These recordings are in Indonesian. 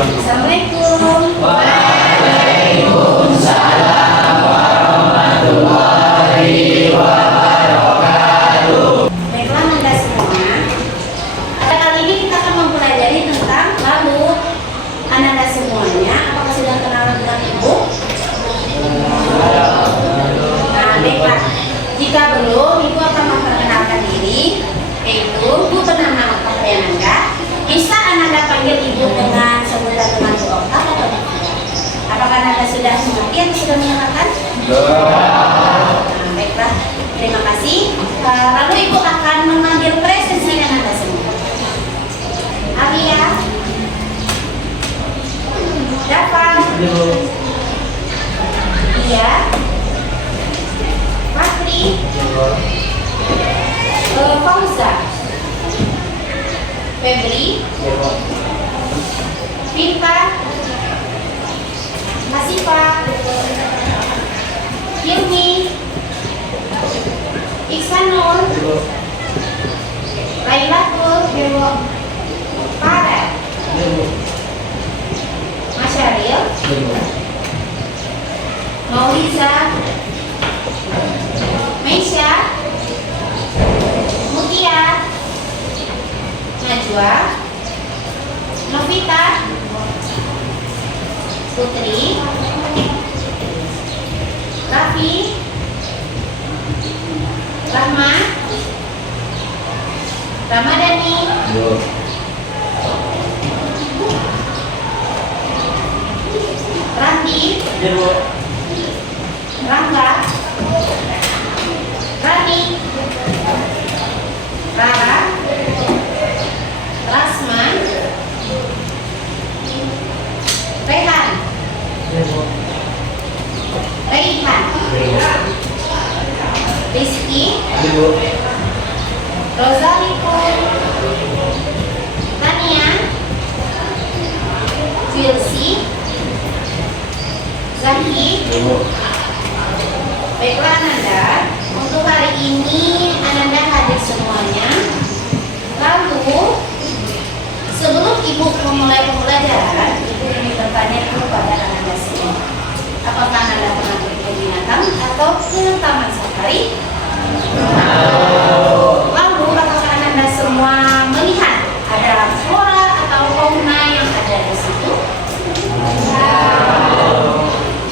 Assalamualaikum. Waalaikumsalam warahmatullahi wabarakatuh. Baiklah Anda semua. Pada kali ini kita akan mempelajari tentang lalu Anda semuanya. Apakah sudah kenal dengan ibu? Nah, baiklah. Jika belum, ibu akan memperkenalkan diri. Yaitu, ibu bernama Anda. Bisa Anda panggil ibu dengan sebutan teman lengkap atau tidak? Apakah Anda sudah mengerti atau sudah menyatakan? Nah, baiklah, terima kasih. Lalu ibu akan mengambil presensi Anda semua. Alia, Davan, Iya, Fakri, Fauza, Febri, Vinta, Hasifa, Hilmi, Iksanul, Lailatul, Farah, Masyaril, Mauliza, Meisha, Mutia, Najwa, Novita, Putri, Raffi, Rahma, Ramadhani, Randi, Rangga, Rani, Rara, Rasma, Rehan, Reihan, Rizky, Rosaliko, Tania, Wilsi, Zaki. Baiklah Ananda, untuk hari ini Ananda hadir semuanya. Lalu sebelum ibu memulai pembelajaran, ibu ingin bertanya kepada Ananda semua. Apakah Ananda pernah pergi ke binatang atau ke taman safari? Lalu apakah Ananda semua melihat ada flora atau fauna yang ada di situ?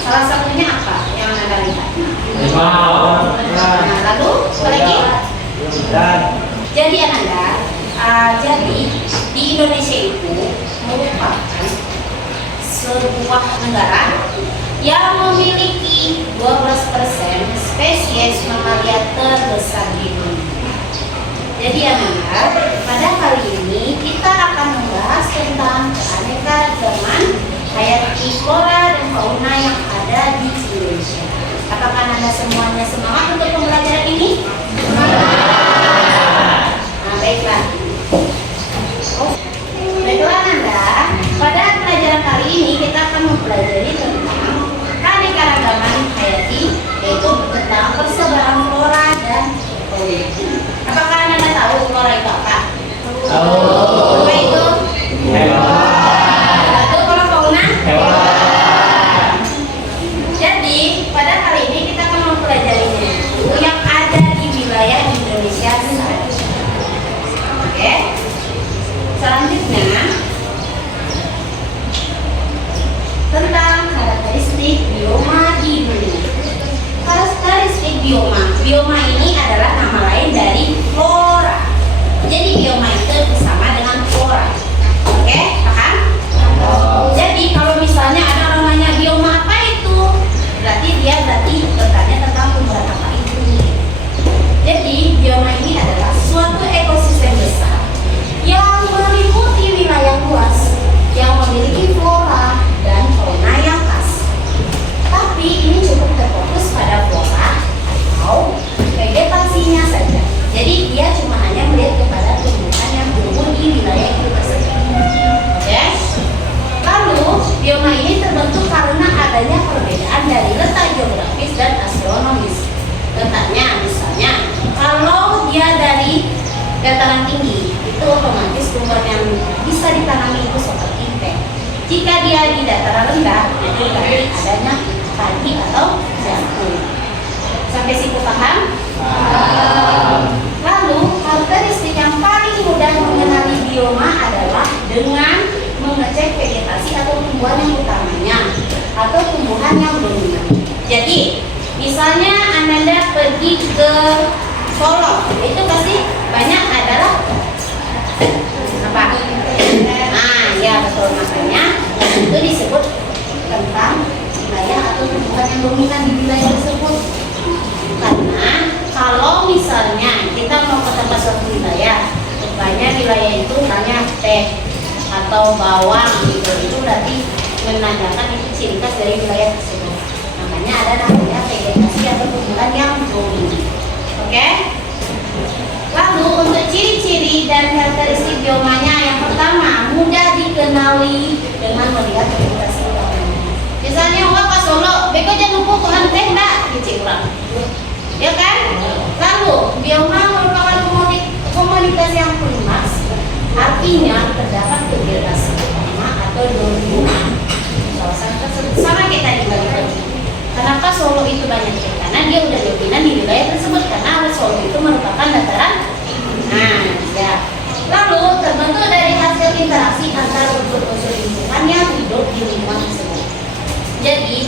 Salah satunya apa yang Anda lihat? Nah, lalu apa lagi? Jadi Anda, jadi di Indonesia itu merupakan sebuah negara yang memiliki 12% spesies mamalia terbesar di dunia. Jadi Anda, pada kali ini kita akan membahas tentang keanekaragaman hayati flora dan fauna yang ada di Indonesia. Apakah Anda semuanya semangat untuk pembelajaran ini? Nah, baiklah. Baiklah Anda, pada pelajaran kali ini kita akan mempelajari tentang keanekaragaman hayati, yaitu tentang persebaran flora dan fauna. Apakah Anda tahu flora itu apa? Tahu. Apa itu? Lalu kalau fauna? Jadi pada kali ini kita akan mempelajarinya yang ada di wilayah Indonesia saja. Oke. Selanjutnya tentang karakteristik bioma di dunia. Karakteristik bioma ini adalah nama lain dari flora. Jadi bioma itu bersama dengan Jika dia di dataran rendah, itu berarti adanya padi atau jagung. Sampai situ paham? Lalu karakteristik yang paling mudah mengenali bioma adalah dengan mengecek vegetasi atau tumbuhan yang utamanya atau tumbuhan yang dominan. Jadi, misalnya Ananda pergi ke Solo, itu pasti banyak adalah apa? Ya betul, makanya itu disebut tentang wilayah atau tumbuhan yang dominan di wilayah tersebut. Karena kalau misalnya kita mau ke tempat suatu wilayah, rupanya wilayah itu hanya teh atau bawang gitu, itu berarti menandakan itu ciri khas dari wilayah tersebut. Makanya ada namanya vegetasi atau tumbuhan yang dominan. Oke? Lalu untuk ciri-ciri dan karakteristik biomanya, yang pertama mudah dikenali dengan melihat vegetasi utamanya. Misalnya ke Solo, beko jangan lupa Tuhan teh enggak dicirang. Ya kan? Lalu bioma merupakan komunitas yang klimaks, artinya terdapat vegetasi utama atau dominan kawasan tersebut. Sama kita di Bali. Kenapa Solo itu banyak teh? Karena dia udah dominan di wilayah tersebut, karena Solo itu merupakan dataran. Ya. Lalu terbentuk dari hasil interaksi antara unsur-unsur lingkungan yang hidup di lingkungan tersebut. Jadi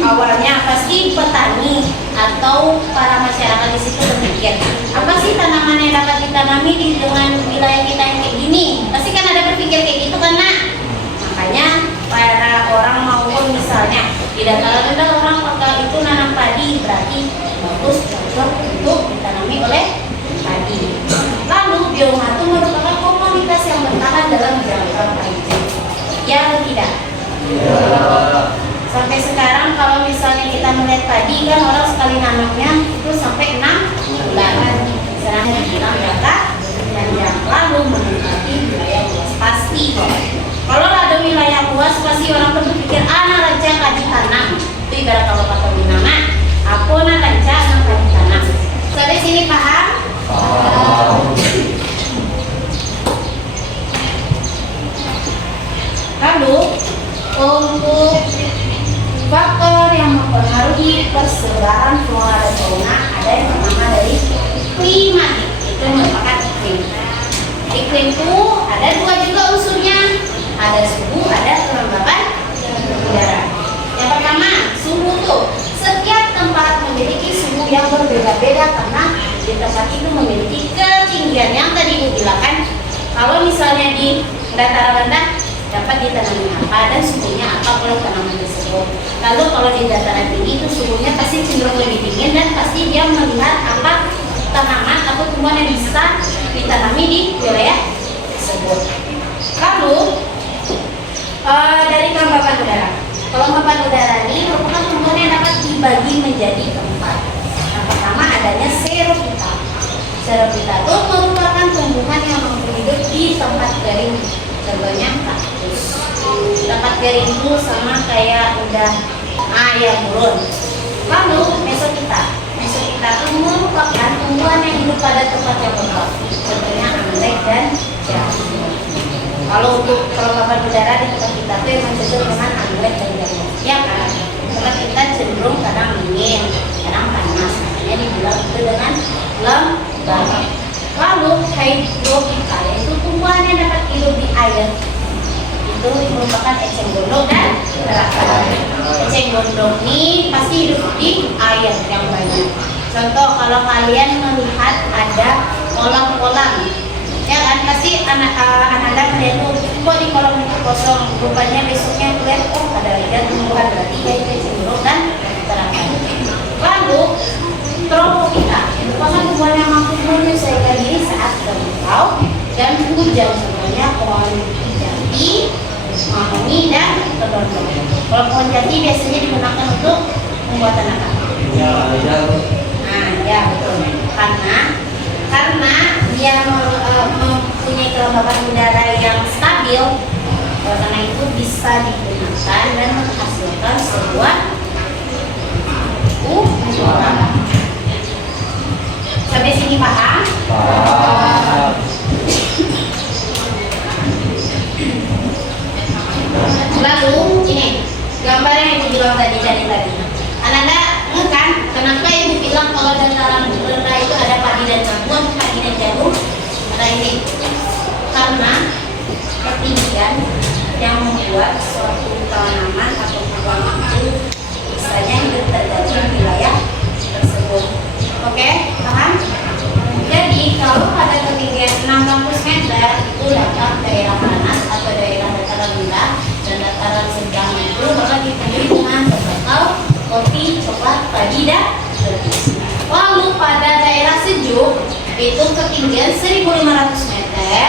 awalnya pasti petani atau para masyarakat di situ berpikir, apa sih tanaman yang dapat ditanami di dengan wilayah kita yang kayak gini? Pasti kan ada berpikir kayak gitu kan, nak? Makanya para orang maupun misalnya di dataran rendah orang kota itu nanam padi, berarti bagus, cocok untuk ditanami oleh padi. Lalu bioma itu merupakan komunitas yang bertahan dalam jangka panjang. Ya atau tidak? Sampai sekarang kalau misalnya kita melihat padi kan orang sekali nanamnya itu sampai 6 bulan. Sekarang dibilang jangka panjang. Lalu menempati wilayah luas pasti. Kalau ada wilayah luas pasti orang berpikir anak raja kadi tanam. Itu ibarat kalau kata Minama, aku anak raja anak kadi tanam. Sampai sini paham? Lalu untuk faktor yang mempengaruhi persebaran flora dan fauna ada yang pertama dari klimatik, itu merupakan iklim. Iklim itu ada dua juga unsurnya, ada suhu, ada kelembaban udara. Yang pertama suhu tuh, setiap tempat memiliki suhu yang berbeda-beda karena di tempat itu memiliki ketinggian yang tadi dibilangkan. Kalau misalnya di dataran rendah dapat ditanami apa dan suhunya apa kalau tanaman tersebut. Lalu kalau di dataran tinggi itu suhunya pasti cenderung lebih dingin dan pasti dia melihat apa tanaman atau tumbuhan yang bisa ditanami di wilayah tersebut. Lalu dari kelembapan udara. Kelembapan udara ini merupakan tumbuhan yang dapat dibagi menjadi 4. Yang pertama adanya xerophyta. Xerophyta itu merupakan tumbuhan yang mampu hidup di tempat kering. Contohnya kaktus. Tempat kering itu sama kayak udah burun. Lalu mesophyta. Mesophyta itu merupakan tumbuhan yang hidup pada tempat yang lembab. Contohnya anggrek dan jamur. Kalau untuk kelembapan udara di tempat kita itu yang cocok dengan anggrek dan jamur. Ya kan? Tempat kita cenderung kadang dingin, kadang panas. Makanya dibilang itu dengan lembab. Lalu hydrophyta yaitu tumbuhan yang dapat hidup di air. Itu merupakan eceng gondok dan kerakan. Eceng gondok ini pasti hidup di air yang banyak. Contoh kalau kalian melihat ada kolam-kolam, ya kan pasti anak-anak melihat kok di kolam itu kosong. Rupanya besoknya lihat ada ikan tumbuhan, berarti ya itu eceng gondok dan kerakan. Lalu tropophyta merupakan tumbuhan yang mampu menyesuaikan diri saat kemarau dan hujan. Contohnya pohon jati, mahoni dan kedondong. Kalau pohon jati biasanya digunakan untuk pembuatan apa? Ya betul. Karena dia mempunyai kelembapan udara yang stabil, karena itu bisa digunakan dan menghasilkan sebuah flora. Sampai sini paham? Paham. gambar yang ibu bilang tadi Ananda kan kenapa ibu bilang kalau dataran rendah itu ada padi dan jagung, padi dan jagung ada ini karena ketinggian yang membuat suatu tanaman atau pohon itu misalnya hidup tergantung wilayah tersebut. Oke, paham? Jadi kalau pada ketinggian 600 meter itu dapat daerah panas atau daerah dataran rendah dan dataran sedang itu bakal dipenuhi dengan kakao, kopi, coklat, padi dan rebus. Lalu pada daerah sejuk itu ketinggian 1.500 meter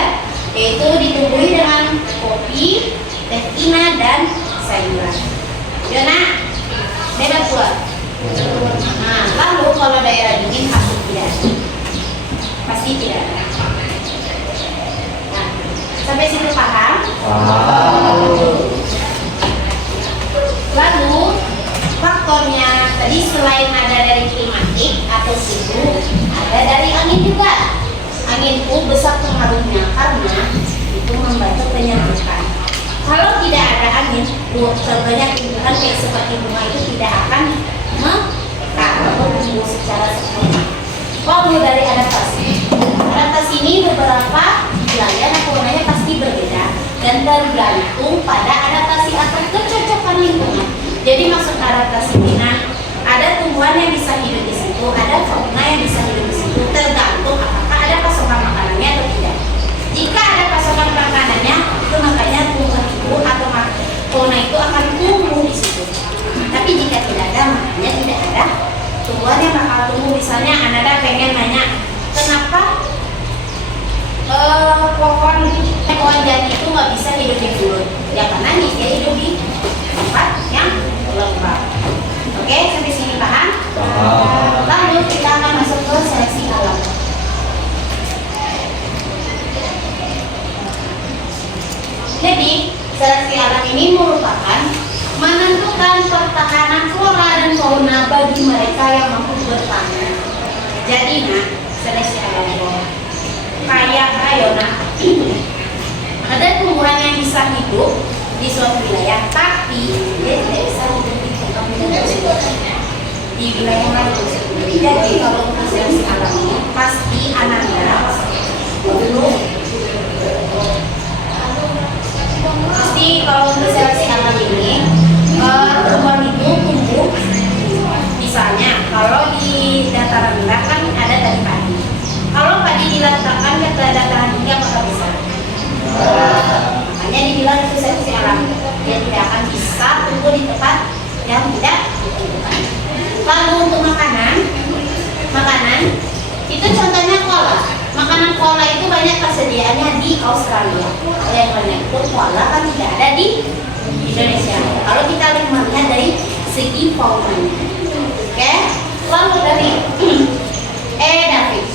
yaitu ditumbuhi dengan kopi, teh ina dan sayuran. Jona, beda buat. Nah, lalu kalau daerah dingin pasti tidak ada. Pasti tidak ada. Nah, sampai situ paham? Lalu faktornya tadi selain ada dari klimatik atau suhu, ada dari angin juga. Angin itu besar pengaruhnya karena itu membantu penyerapan. Kalau tidak ada angin, contohnya tumbuhan kayak seperti bunga itu tidak akan mekar atau tumbuh secara sempurna. Lalu dari adaptasi ini beberapa wilayah warnanya pasti berbeda dan tergantung pada adaptasi atau kecocokan lingkungan. Jadi maksud adaptasi ini ada tumbuhan yang bisa hidup di situ, ada fauna yang bisa hidup di situ, tergantung apakah ada pasokan makanannya atau tidak. Jika ada pasokan makanannya, itu makanya tumbuhan itu atau fauna itu akan tumbuh di situ. Tapi jika tidak ada, makanya tidak ada tumbuhan yang bakal tumbuh. Misalnya Ananda pengen nanya, kenapa pohon jati itu nggak bisa hidup di gurun? Ya karena dia hidup di tempat yang lembab. Oke, sampai sini paham? Lalu kita akan masuk ke seleksi alam. Jadi, seleksi alam ini merupakan menentukan pertahanan flora dan fauna bagi mereka yang mampu bertahan. Jadi, seleksi alam kayak Ayona, ada tumbuhan yang bisa hidup di suatu wilayah, tapi dia tidak bisa hidup di tempat di wilayah lain. Jadi kalau untuk seleksi alam ini pasti Ananda pasti kalau untuk seleksi alam ini tumbuhan itu tumbuh. Misalnya kalau di dataran rendah kan ada dari padi. Kalau padi diletakkan ke dataran tinggi apakah bisa? Makanya dibilang itu seleksi alam. Dia tidak akan bisa tumbuh di tempat yang tidak ditentukan. Lalu untuk makanan itu contohnya koala. Makanan koala itu banyak tersediaannya di Australia. Kalau yang banyak itu koala kan tidak ada di Indonesia. Kalau kita melihat dari segi faunanya, oke. Lalu dari edafik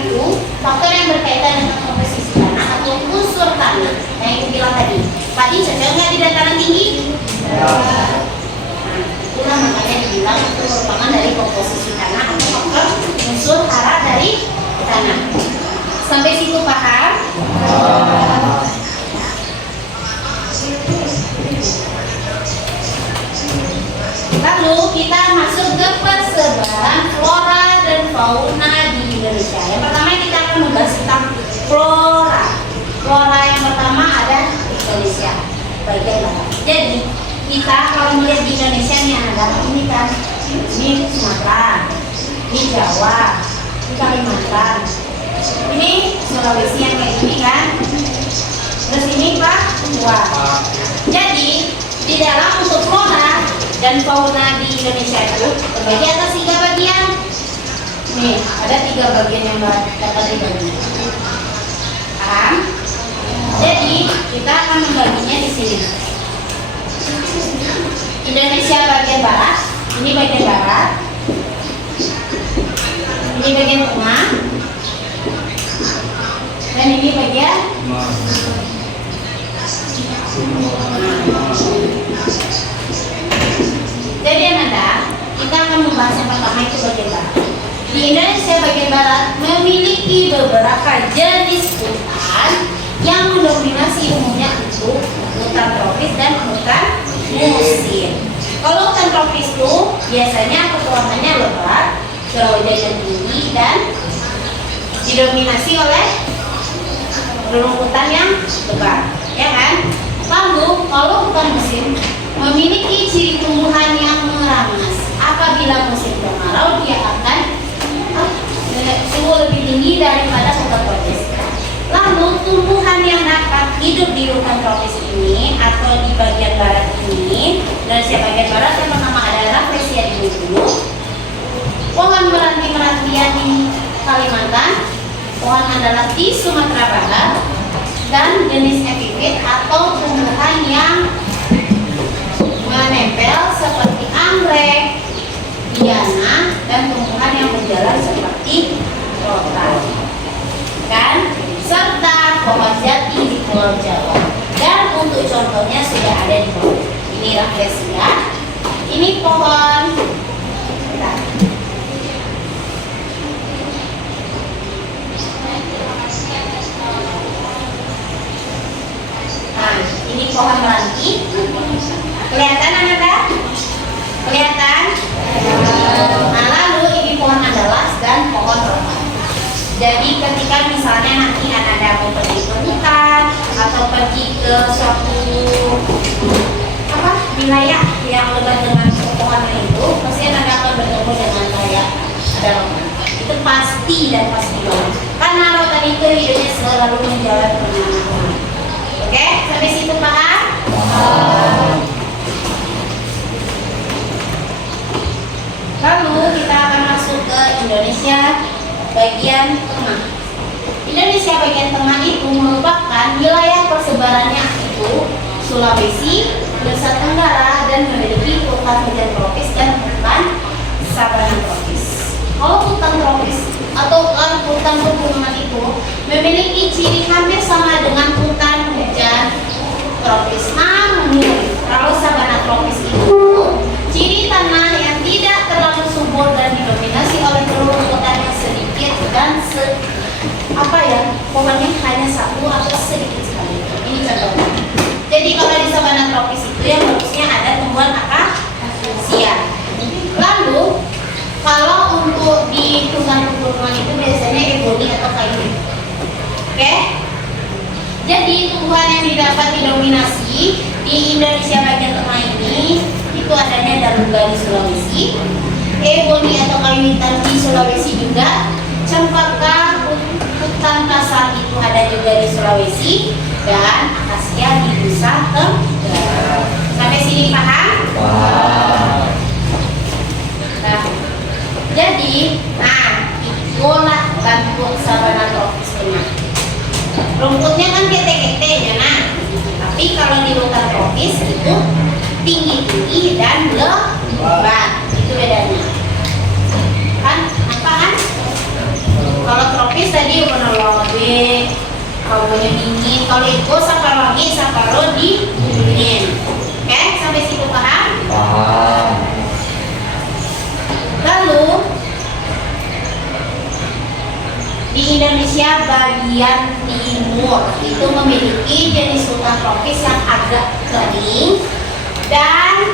itu faktor yang berkaitan dengan komposisi tanah atau unsur tanah yang ibu bilang tadi. Padi cocok nggak di dataran tinggi? Itulah makanya dibilang itu merupakan dari komposisi tanah atau faktor unsur hara dari tanah. Sampai situ paham? Lalu kita masuk ke persebaran flora dan fauna di Indonesia. Yang pertama kita akan membahas tentang flora. Flora yang pertama ada Indonesia bagian barat. Jadi kita kalau melihat di Indonesia nih ada ini kan, ini Sumatera, ini Jawa, ini Kalimantan, ini Sulawesi yang kayak gini kan, terus ini Papua. Jadi di dalam untuk flora dan fauna di Indonesia itu terbagi atas 3 bagian. Nih ada 3 bagian yang dapat dibagi. Paham? Jadi kita akan membaginya di sini. Indonesia bagian barat, ini bagian barat, ini bagian tengah, dan ini bagian jadi Ananda, kita akan membahas yang pertama itu bagian barat. Di Indonesia bagian barat memiliki beberapa jenis hutan yang mendominasi umumnya itu hutan tropis dan hutan musim. mesin. Kalau hutan tropis itu biasanya pepohonannya lebat, curah hujannya tinggi, dan didominasi oleh rumputan yang lebat, ya kan? Lalu kalau hutan musim memiliki ciri tumbuhan yang meramas. Apabila musim kemarau dia akan suhu lebih tinggi daripada hutan tropis. Lalu tumbuhan yang dapat hidup di hutan tropis ini atau di bagian barat ini, dan bagian barat yang pertama adalah Rafflesia di Bengkulu, pohon meranti-merantian di Kalimantan, pohon andalas di Sumatera Barat, dan jenis epifit atau tumbuhan yang menempel seperti anggrek, liana, dan tumbuhan yang berjalan seperti rotan, dan serta pohon jati di Pulau Jawa. Dan untuk contohnya sudah ada di bawah. Ini Rafflesia, ini pohon ini pohon meranti. Kelihatan Anda? Kelihatan? Nah, lalu ini pohon andalas dan pohon rotan. Jadi ketika misalnya nanti Anda mau pergi ke hutan atau pergi ke suatu wilayah yang lebat dengan pepohonan itu, pasti Anda akan bertemu dengan kayak ada rotan. Itu pasti dan pasti banget. Karena rotan itu hidupnya selalu menjalar kemana-mana. Oke, sampai situ paham? Lalu kita akan masuk ke Indonesia bagian tengah. Indonesia bagian tengah itu merupakan wilayah persebarannya itu Sulawesi, Nusa Tenggara, dan memiliki hutan hujan tropis dan hutan sabana tropis. Kalau hutan tropis atau hutan pegunungan itu memiliki ciri hampir sama dengan hutan hujan tropis. Namun kalau sabana tropis itu ciri tanah yang tidak terlalu subur dan didominasi oleh rumputan yang sedikit dan pohonnya hanya satu atau sedikit sekali. Ini contohnya. Jadi kalau di sabana tropis itu yang bagusnya ada tumbuhan akasia. Lalu kalau untuk di hutan pegunungan itu biasanya eboni atau kayu. Oke? Jadi tumbuhan yang didapat didominasi di Indonesia bagian tengah ini itu adanya Dalungga di Sulawesi, eboni atau kayu hitam di Sulawesi juga, cempaka hutan kasar itu ada juga di Sulawesi, dan akasia di Nusa Tenggara. Sampai sini paham? Nah, jadi, itulah bentuk sabana tropis tengah. Rumputnya kan kete-ketenya, tapi kalau di hutan tropis itu tinggi-tinggi dan lebat. Itu bedanya. Kan? Apa kan? Kalau tropis tadi warna lawe, hawanya dingin. Kalau itu saparo dingin. Oke, sampai situ paham? Paham. Lalu di Indonesia bagian timur itu memiliki jenis hutan tropis yang agak kering dan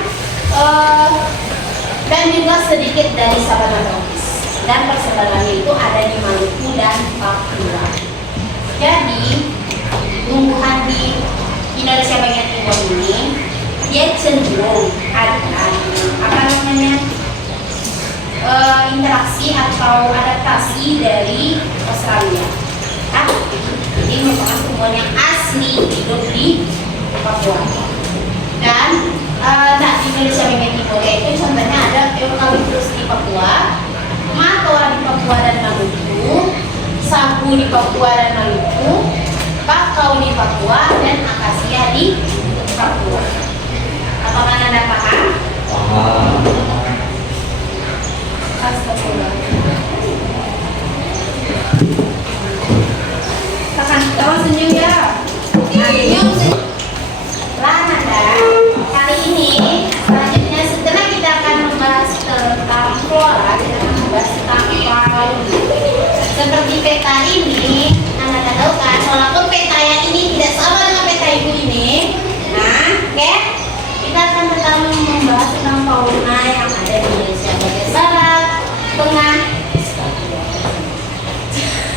juga sedikit dari sabana tropis. Dan persebarannya itu ada di Maluku dan Papua. Jadi tumbuhan di Indonesia bagian timur ini dia cenderung ada interaksi atau adaptasi dari Australia. Jadi merupakan tumbuhan yang asli hidup di Papua. Dan di Indonesia bagian timur itu contohnya ada eukaliptus di Papua, matoa di Papua dan Maluku, sagu di Papua dan Maluku, bakau di Papua, dan akasia di Papua. Apakah Anda paham? Paham. Kawan senyum ya. Senyum. Lah Nanda, kali ini selanjutnya setelah kita akan membahas tentang flora, kita akan membahas tentang fauna. Seperti peta ini, Anda tahu kan, walaupun peta yang ini tidak sama dengan peta ibu ini, nah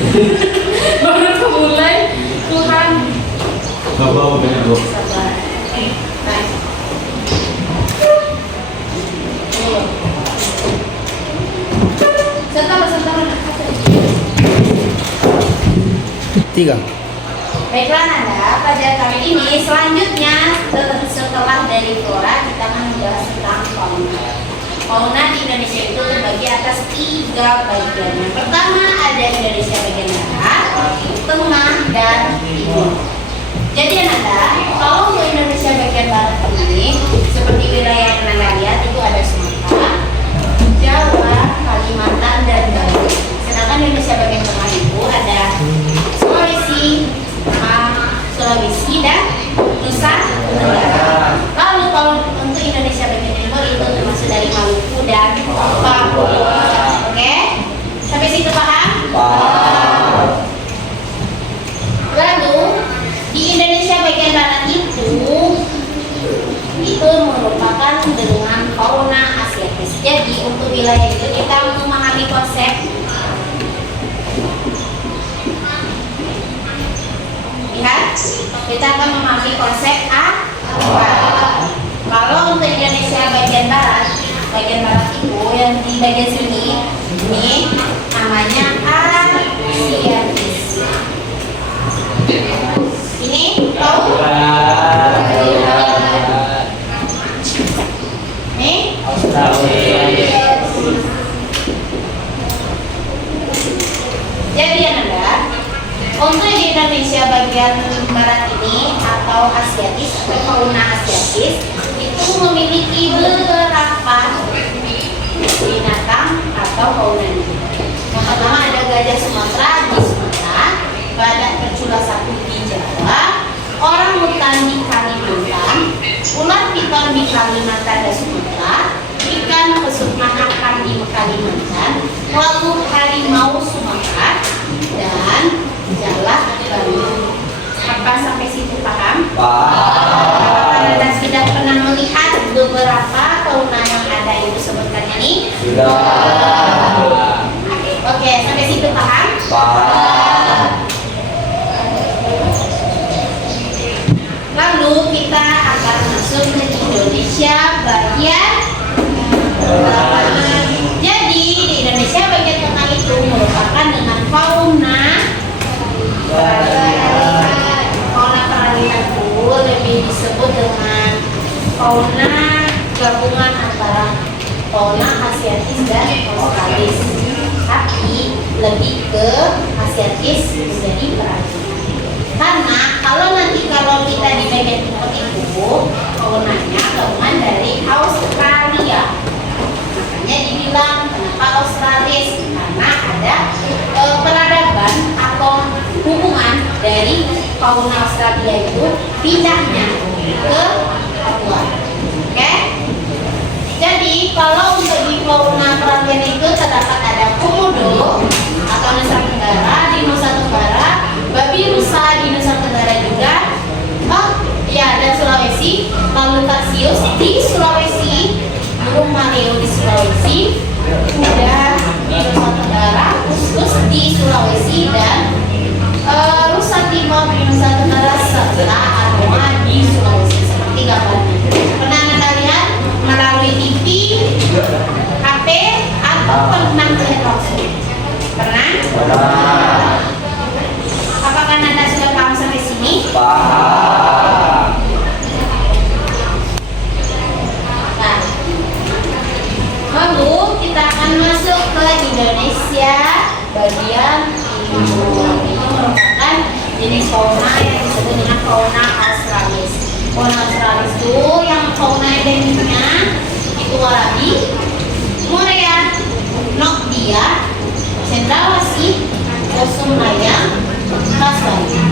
Baru kemulai Tuhan. Bapak udah Bu. Sabar. Baik. Sebentar. 3. Baiklah Nanda, pada kali ini selanjutnya setelah dari flora kita akan membahas tentang fauna. Fauna di Indonesia itu terbagi atas 3 bagian. Yang pertama ada Indonesia bagian barat, tengah, dan timur. Jadi Nanda, kalau untuk Indonesia bagian barat ini seperti wilayah yang Nanda lihat itu ada Sumatera, Jawa, Kalimantan, dan Bali. Sedangkan Indonesia bagian tengah itu ada Sulawesi dan Nusa Tenggara. Lalu kalau untuk Indonesia bagian timur itu termasuk dari Maluku dan Papua. Oke? Sampai situ paham? Lalu di Indonesia bagian barat itu merupakan dengan fauna asiatis. Jadi untuk wilayah itu kita memahami konsep kita akan memahami konsep apa. Kalau untuk Indonesia bagian barat itu yang di bagian sini ini namanya Asiatis. Ini tahu? Ini jadi Anda untuk di Indonesia bagian barat ini atau Asiatis atau fauna Asiatis itu memiliki beberapa binatang atau faunanya. Yang pertama ada gajah Sumatera di Sumatera, badak bercula satu di Jawa, orang hutan di Kalimantan, ular piton di Kalimantan dan Sumatera, ikan pesut mahakam di Kalimantan, lalu harimau Sumatera, dan jalak Bali. Apa sampai situ paham? Apakah Anda sudah pernah melihat beberapa fauna yang ada yang disebutkan ini? Sudah. Oke, sampai situ paham? Lalu kita akan masuk ke Indonesia bagian tengah. Jadi di Indonesia bagian tengah itu merupakan dengan fauna peralihan itu lebih disebut dengan fauna gabungan antara fauna Asiatis dan Australis, tapi lebih ke Asiatis menjadi peralihan. Karena kalau kita di bagian timur itu faunanya gabungan dari Australia, makanya dibilang kenapa Australis, karena ada peradaban atau hubungan dari fauna Australia itu pindahnya ke Papua. Oke? Jadi kalau untuk di fauna peralihan itu terdapat ada komodo atau Nusa Tenggara di Nusa Tenggara, babi rusa di Nusa Tenggara juga, dan Sulawesi, lalu tarsius di Sulawesi, burung maleo di Sulawesi, kuda di Nusa Tenggara, usus di Sulawesi, dan rusa timur di Nusa Tenggara serta anoa di Sulawesi. Seperti gambarnya. Pernah Anda lihat melalui TV, HP, atau pernah melihat langsung? Pernah? Apakah Anda sudah paham sampai sini? Nah, lalu kita akan masuk ke Indonesia bagian timur. Ini merupakan jenis fauna yang disebut dengan fauna Australis. Fauna Australis itu yang fauna endemiknya itu warabi, murea, noktia, cendrawasih, kosum layang, kaswani.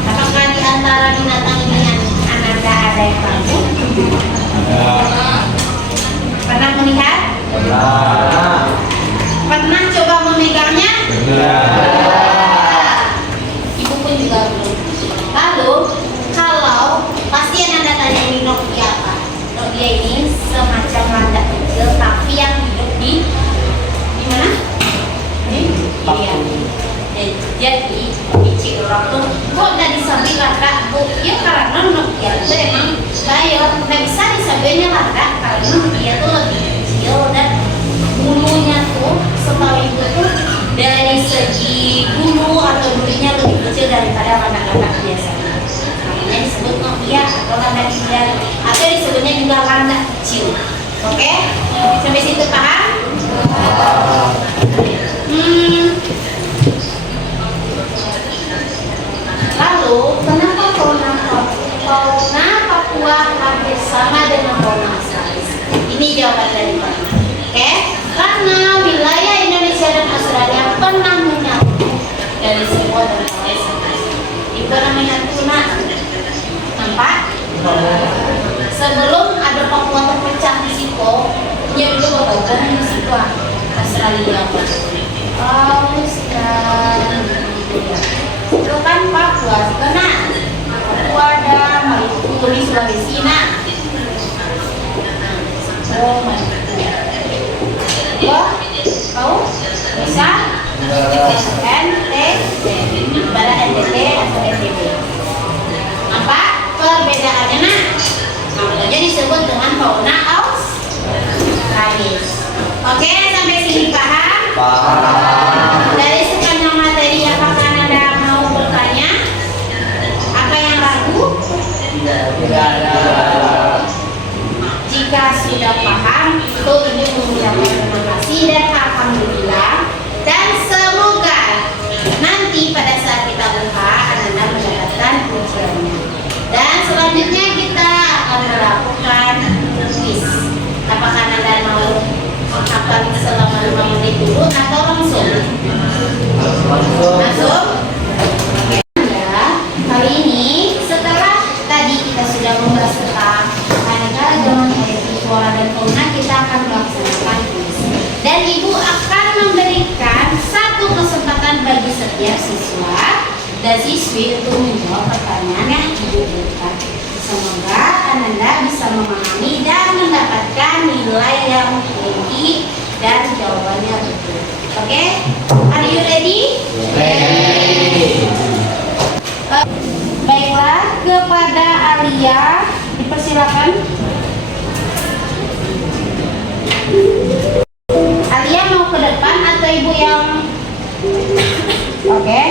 Apakah di antara binatang ini yang Anda ada yang tahu? Pernah melihat? Pernah coba memegangnya? Ibu pun juga belum. Lalu kalau ceweknya landak karena dia tuh lebih kecil dan bulunya tuh setahu ibu tuh dari segi bulu atau bulunya lebih kecil daripada landak-landak biasanya. Makanya disebut novia atau landak ideal atau disebutnya juga landak kecil. Oke? Sampai situ paham? Lalu, kenapa fauna Papua hampir sama dengan fauna Australia? Ini jawaban dari Pak. Oke? Karena wilayah Indonesia dan Australia pernah menyatu dari sebuah dan itu pernah menyatu. Nampak? Sebelum ada Papua terpecah di situ, dia dulu bergabung di situ Australia. Itu kan Papua, karena Papua ada Maluku di Sulawesi. Kau bisa pada NTT atau NTB. Apa perbedaannya nak? Namanya disebut dengan fauna Australis. Oke, sampai sini paham? Paham. Dari sepanjang materi apakah Anda mau bertanya? Apa yang ragu? Tidak ada. Jika sudah paham, itu ibu mengucapkan terima kasih dan alhamdulillah, dan semoga nanti pada saat kita buka Anda mendapatkan ujiannya. Dan selanjutnya kita akan melakukan quiz. Apakah Anda mau hafal selama 5 menit dulu atau langsung? Langsung? Ya, kali ini setelah tadi kita sudah membahas tentang keanekaragaman hayati, flora dan fauna, kita akan melaksanakan quiz. Dan ibu akan memberikan satu kesempatan bagi setiap siswa dan siswi untuk menjawab pertanyaan yang ibu berikan. Semoga Anda bisa memahami dan mendapatkan nilai yang tinggi dan jawabannya betul. Oke? Are you ready? Baiklah, kepada Alia dipersilakan. Alia mau ke depan atau ibu yang oke?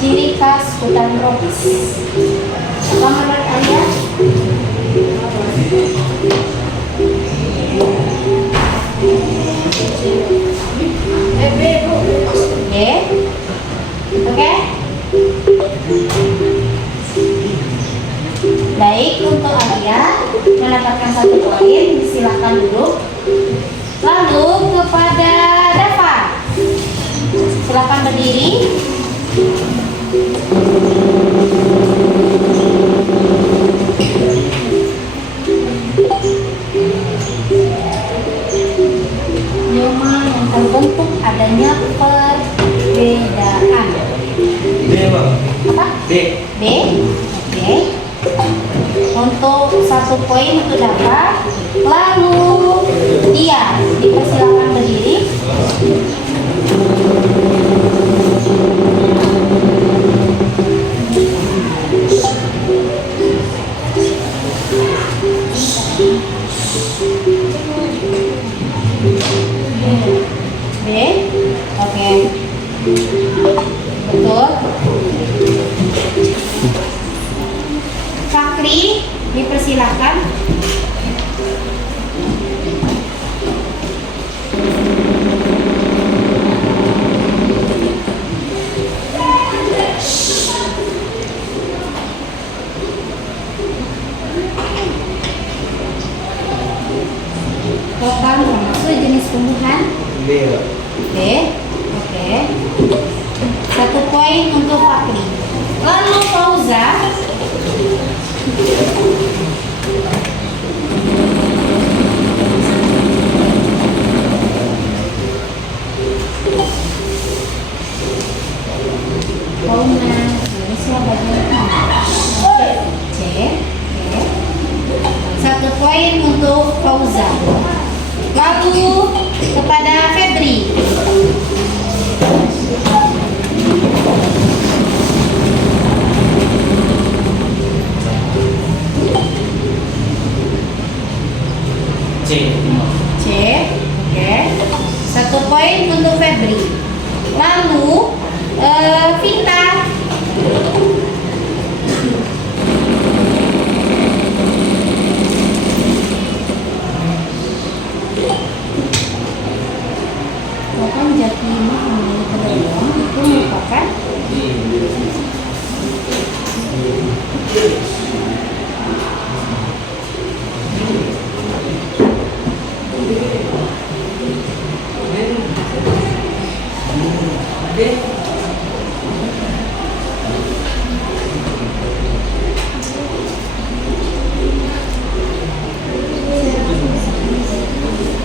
Ciri khas hutan tropis. Apa menurut Anda? Oke? Baik, untuk Alia mendapatkan 1 poin, silakan duduk. Lalu kepada Dava, silakan berdiri. Nyaman yang terbentuk adanya perbedaan. B, Bang. Apa? B. B. Oke. Untuk 1 poin untuk Dava. Lalu dia dipersilakan berdiri. B. Oke. Betul. Fakri dipersilakan. Total termasuk jenis tumbuhan B. B. Oke. 1 poin untuk Fakri. Lalu Fauza. Fauna Indonesia bagian C. Oke. 1 poin untuk Fauza. Lalu C. Oke. 1 poin untuk Febri. Lalu Vita. Bukan Jatimah Terlong itu merupakan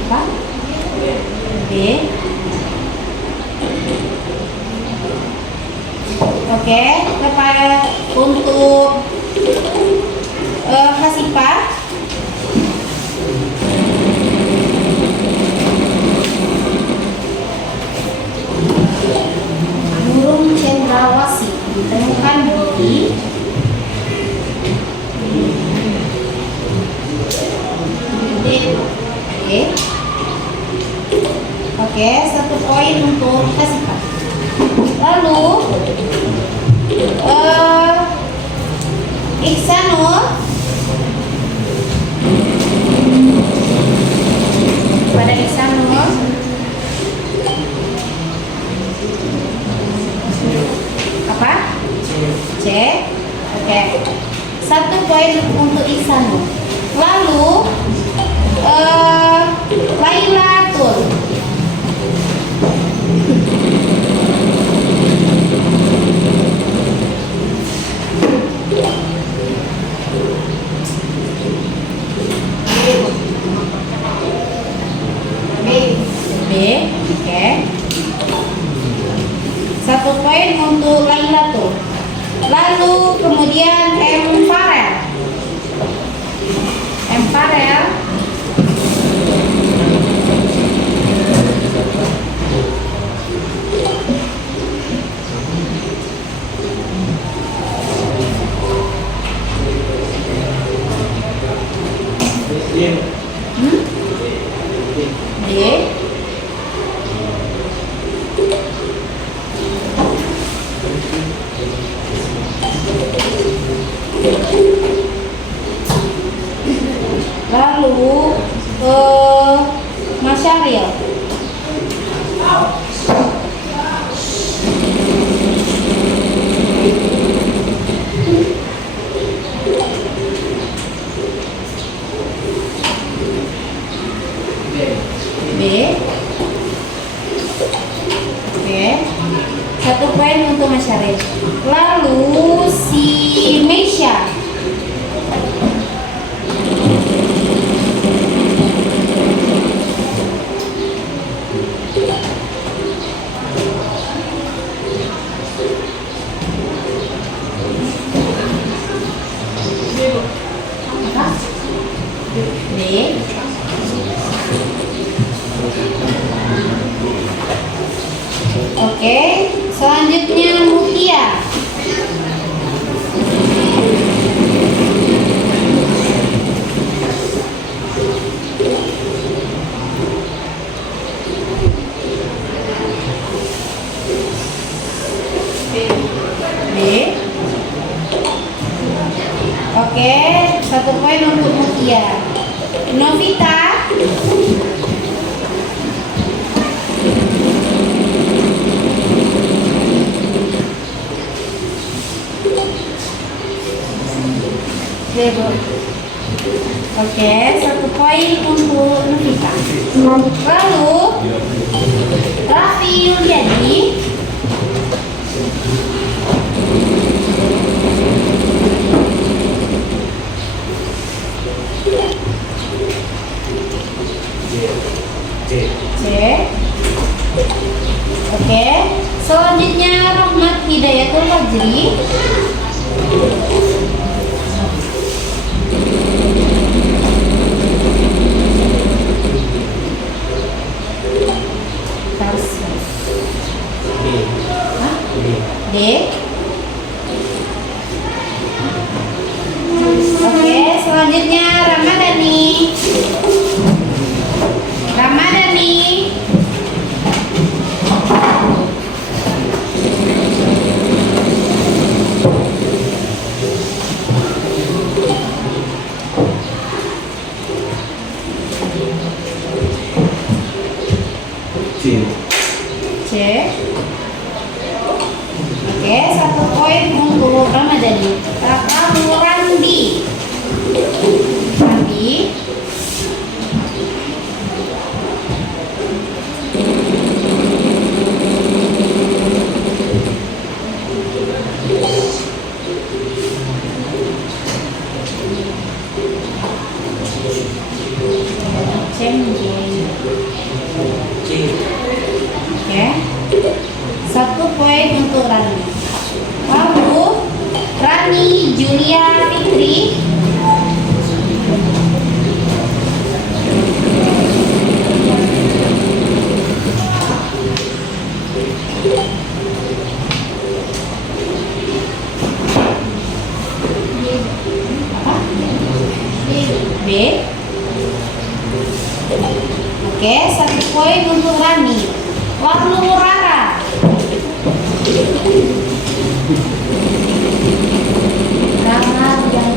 apa? B. Oke, kepada untuk Hasifah. Burung cendrawasih ditemukan di D. Oke, 1 poin untuk Hasifah. Lalu Iksanul. Pada Iksanul apa? C. Oke. 1 poin untuk Iksanul. Lalu Lailatul. B. Oke. 1 poin untuk Lailatul. Lalu kemudian M. Farel. M. Farel. D. Lalu Masyaril. B. Oke. 1 poin untuk Masyaril. Lalu si Meisha. D. Oke, selanjutnya Mutia. B. Oke, 1 poin untuk Mutia. Novita. Oke, 1 poin untuk Novita. Lalu Raffi Yuliadi. C. Oke, selanjutnya Rahmat Hidayatul Fajri. D. Oke, selanjutnya Ramadhani. C. C. Oke, 1 poin untuk Ramadhani. Lalu Randi. Randi. Oke, 1 poin untuk Rani. Lalu Rani Julia Fitri. B. Oke, 1 poin untuk Rani. Lalu Rara. Rara yang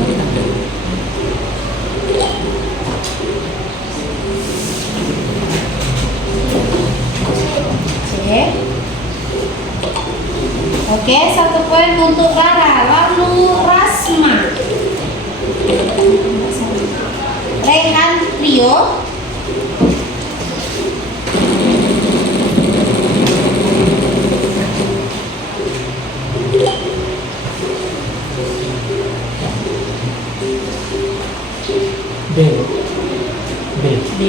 C. Oke, 1 poin untuk Rara. Lalu Rasma. Rehan Trio. B. B. B.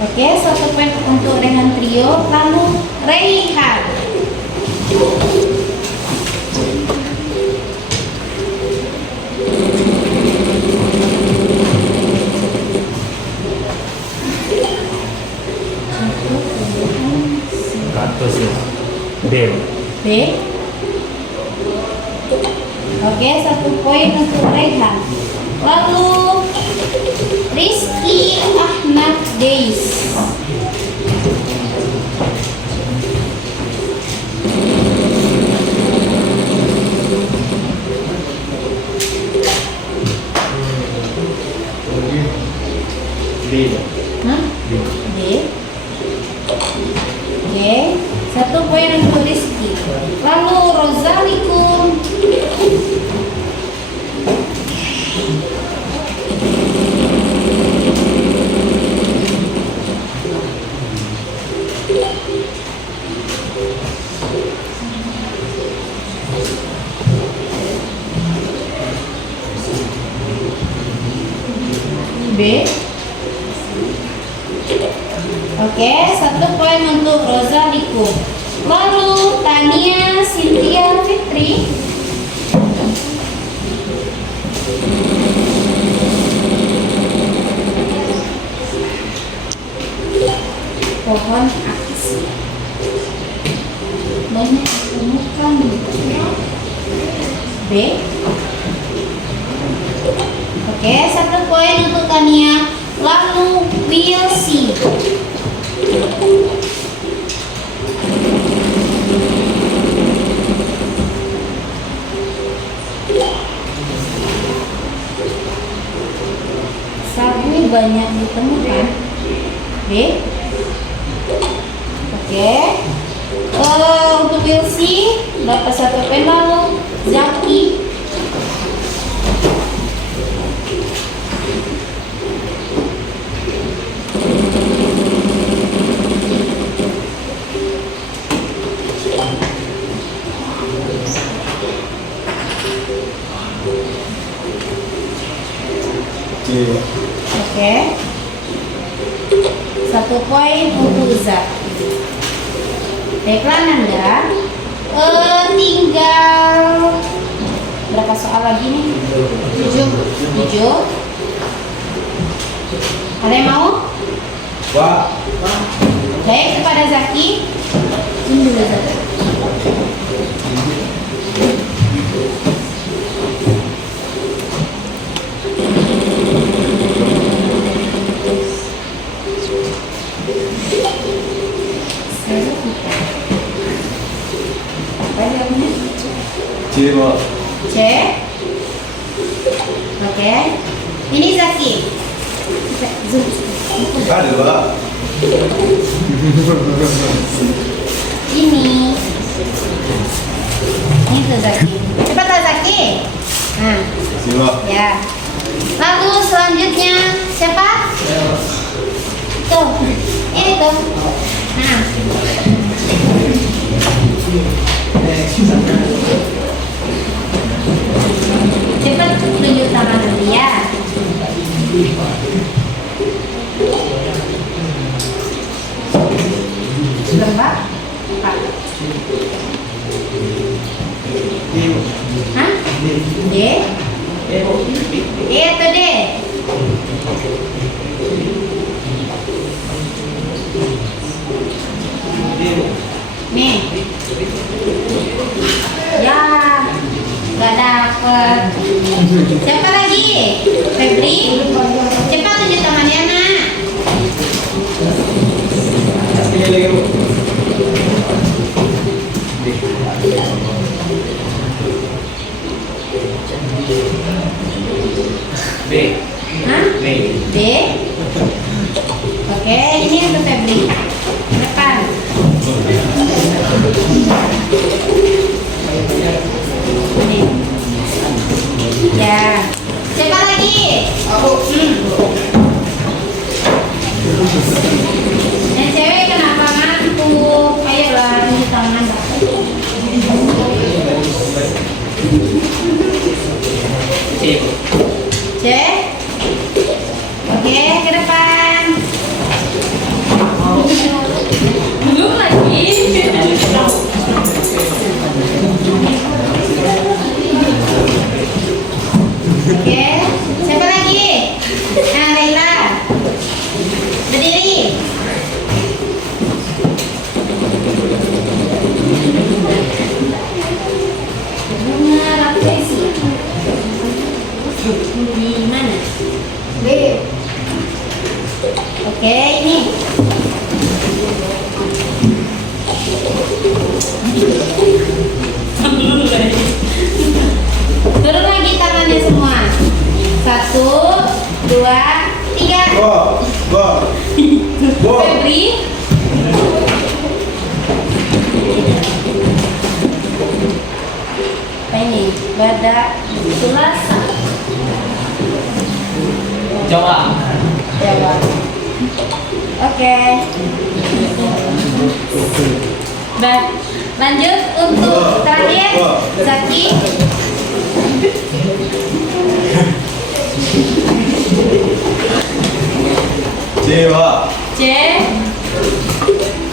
Oke, 1 poin untuk Rehan Trio. Lalu Reihan. Ratus ya. B. B. Oke, 1 poin untuk Rehan. Lalu Rizky Ahmad Deis. B. Hah? B. D. Oke, 1 poin untuk Rizky. Lalu Rozalikum. B. Oke, 1 poin untuk Rozalikum. Lalu Tania Cynthia Fitri. Pohon aksi. Banyak temukan B. Oke, 1 poin untuk Tania. Lalu Wilsi. Sabu banyak ditemukan. B. Oke. Untuk Wilsi dapat 1 poin. Lalu Zaki. C. Oke. 1 poin untuk Zaki. Baiklah Nanda. Tinggal berapa soal lagi nih? 7. Ada yang mau? Wah. Baik, kepada Zaki. Ini dulu Zaki. C. Pak. C. Oke. Ini Zaki. Ada Pak. D. Ini tuh Zaki. Cepat lah Zaki. Nah, Jiwa. ya. Lalu selanjutnya siapa? Tuh, ini tuh. Nah, cepat tunjuk tangan dulu ya. Sudah Pak? Pak. Hah? D? Itu D. Nih. Ya, nggak dapet. Siapa lagi? Febri? Cepat tunjuk tangannya nak. B. Hah? B. D. Oke, ini untuk Febri. Depan. Ini. Ya. Siapa lagi? Yang cewek kenapa ngantuk? Ayolah, tunjuk tangan. C. Oke, ke depan. Belum lagi. Oke, siapa lagi? Nah, Laila. Berdiri. Bunga Raffesi. Di mana? B. Oke, ini. Turun lagi tangannya semua. 1, 2, 3. Go. Febri. Apa ini? Badak Sulasa. Jawa. Jawa. Oke. Lanjut untuk terakhir Zaki. Jiwa. C.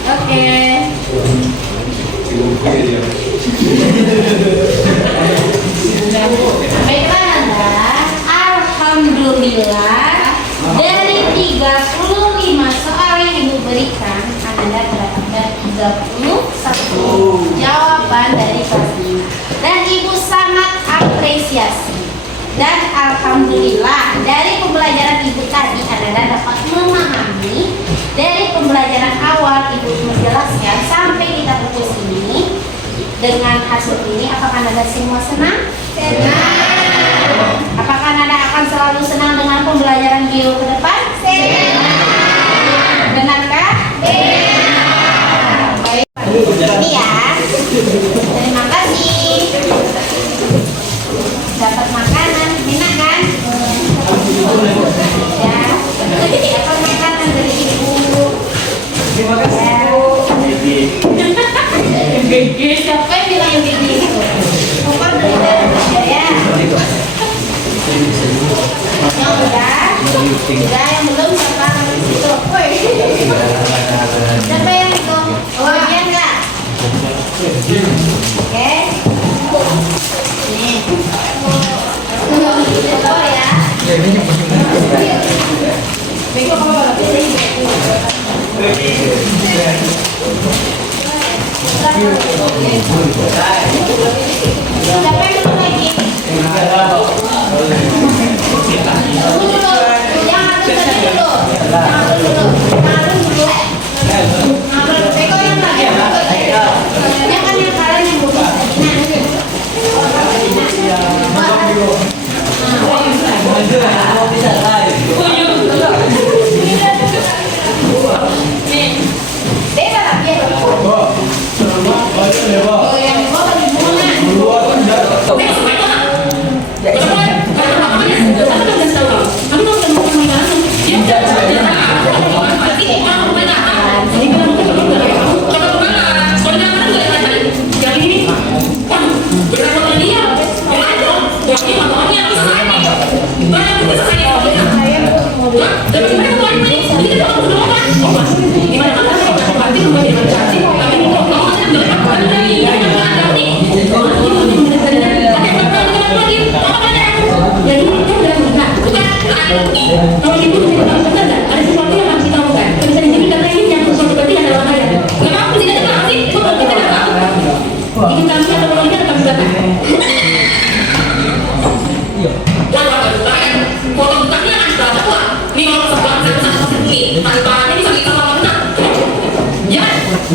Oke. Baiklah Nanda. Alhamdulillah dari 35 soal yang Ibu berikan, Anda mendapatkan 31 jawaban dari kelas ini. Dan Ibu sangat apresiasi. Dan Alhamdulillah dari pembelajaran Ibu tadi Anda dapat memahami. Dari pembelajaran awal Ibu menjelaskan sampai kita putus ini. Dengan hasil ini, apakah Anda semua senang? Senang. Apakah Anda akan selalu senang dengan pembelajaran bio ke depan? Senang. Benarkah? Benar. Baik. Ini ya. Terima kasih. Dapat makanan, enak kan? Ya. Dapat makanan dari Ibu. Terima kasih. Ya. Siapa yang bilang gini? Pokok dari dalam ya. Yang udah, yang belum siapa di situ? Woi. Siapa yang itu? Bagian nggak? Oke. Nih. Tahu ya. Bego kamu kalau pilih. Siapa yang dulu lagi? Tunggu dulu. Jangan tadi dulu. Jangan dulu. Jangan dulu. Bego yang lagi. Dia kan yang kalian yang belum bisa.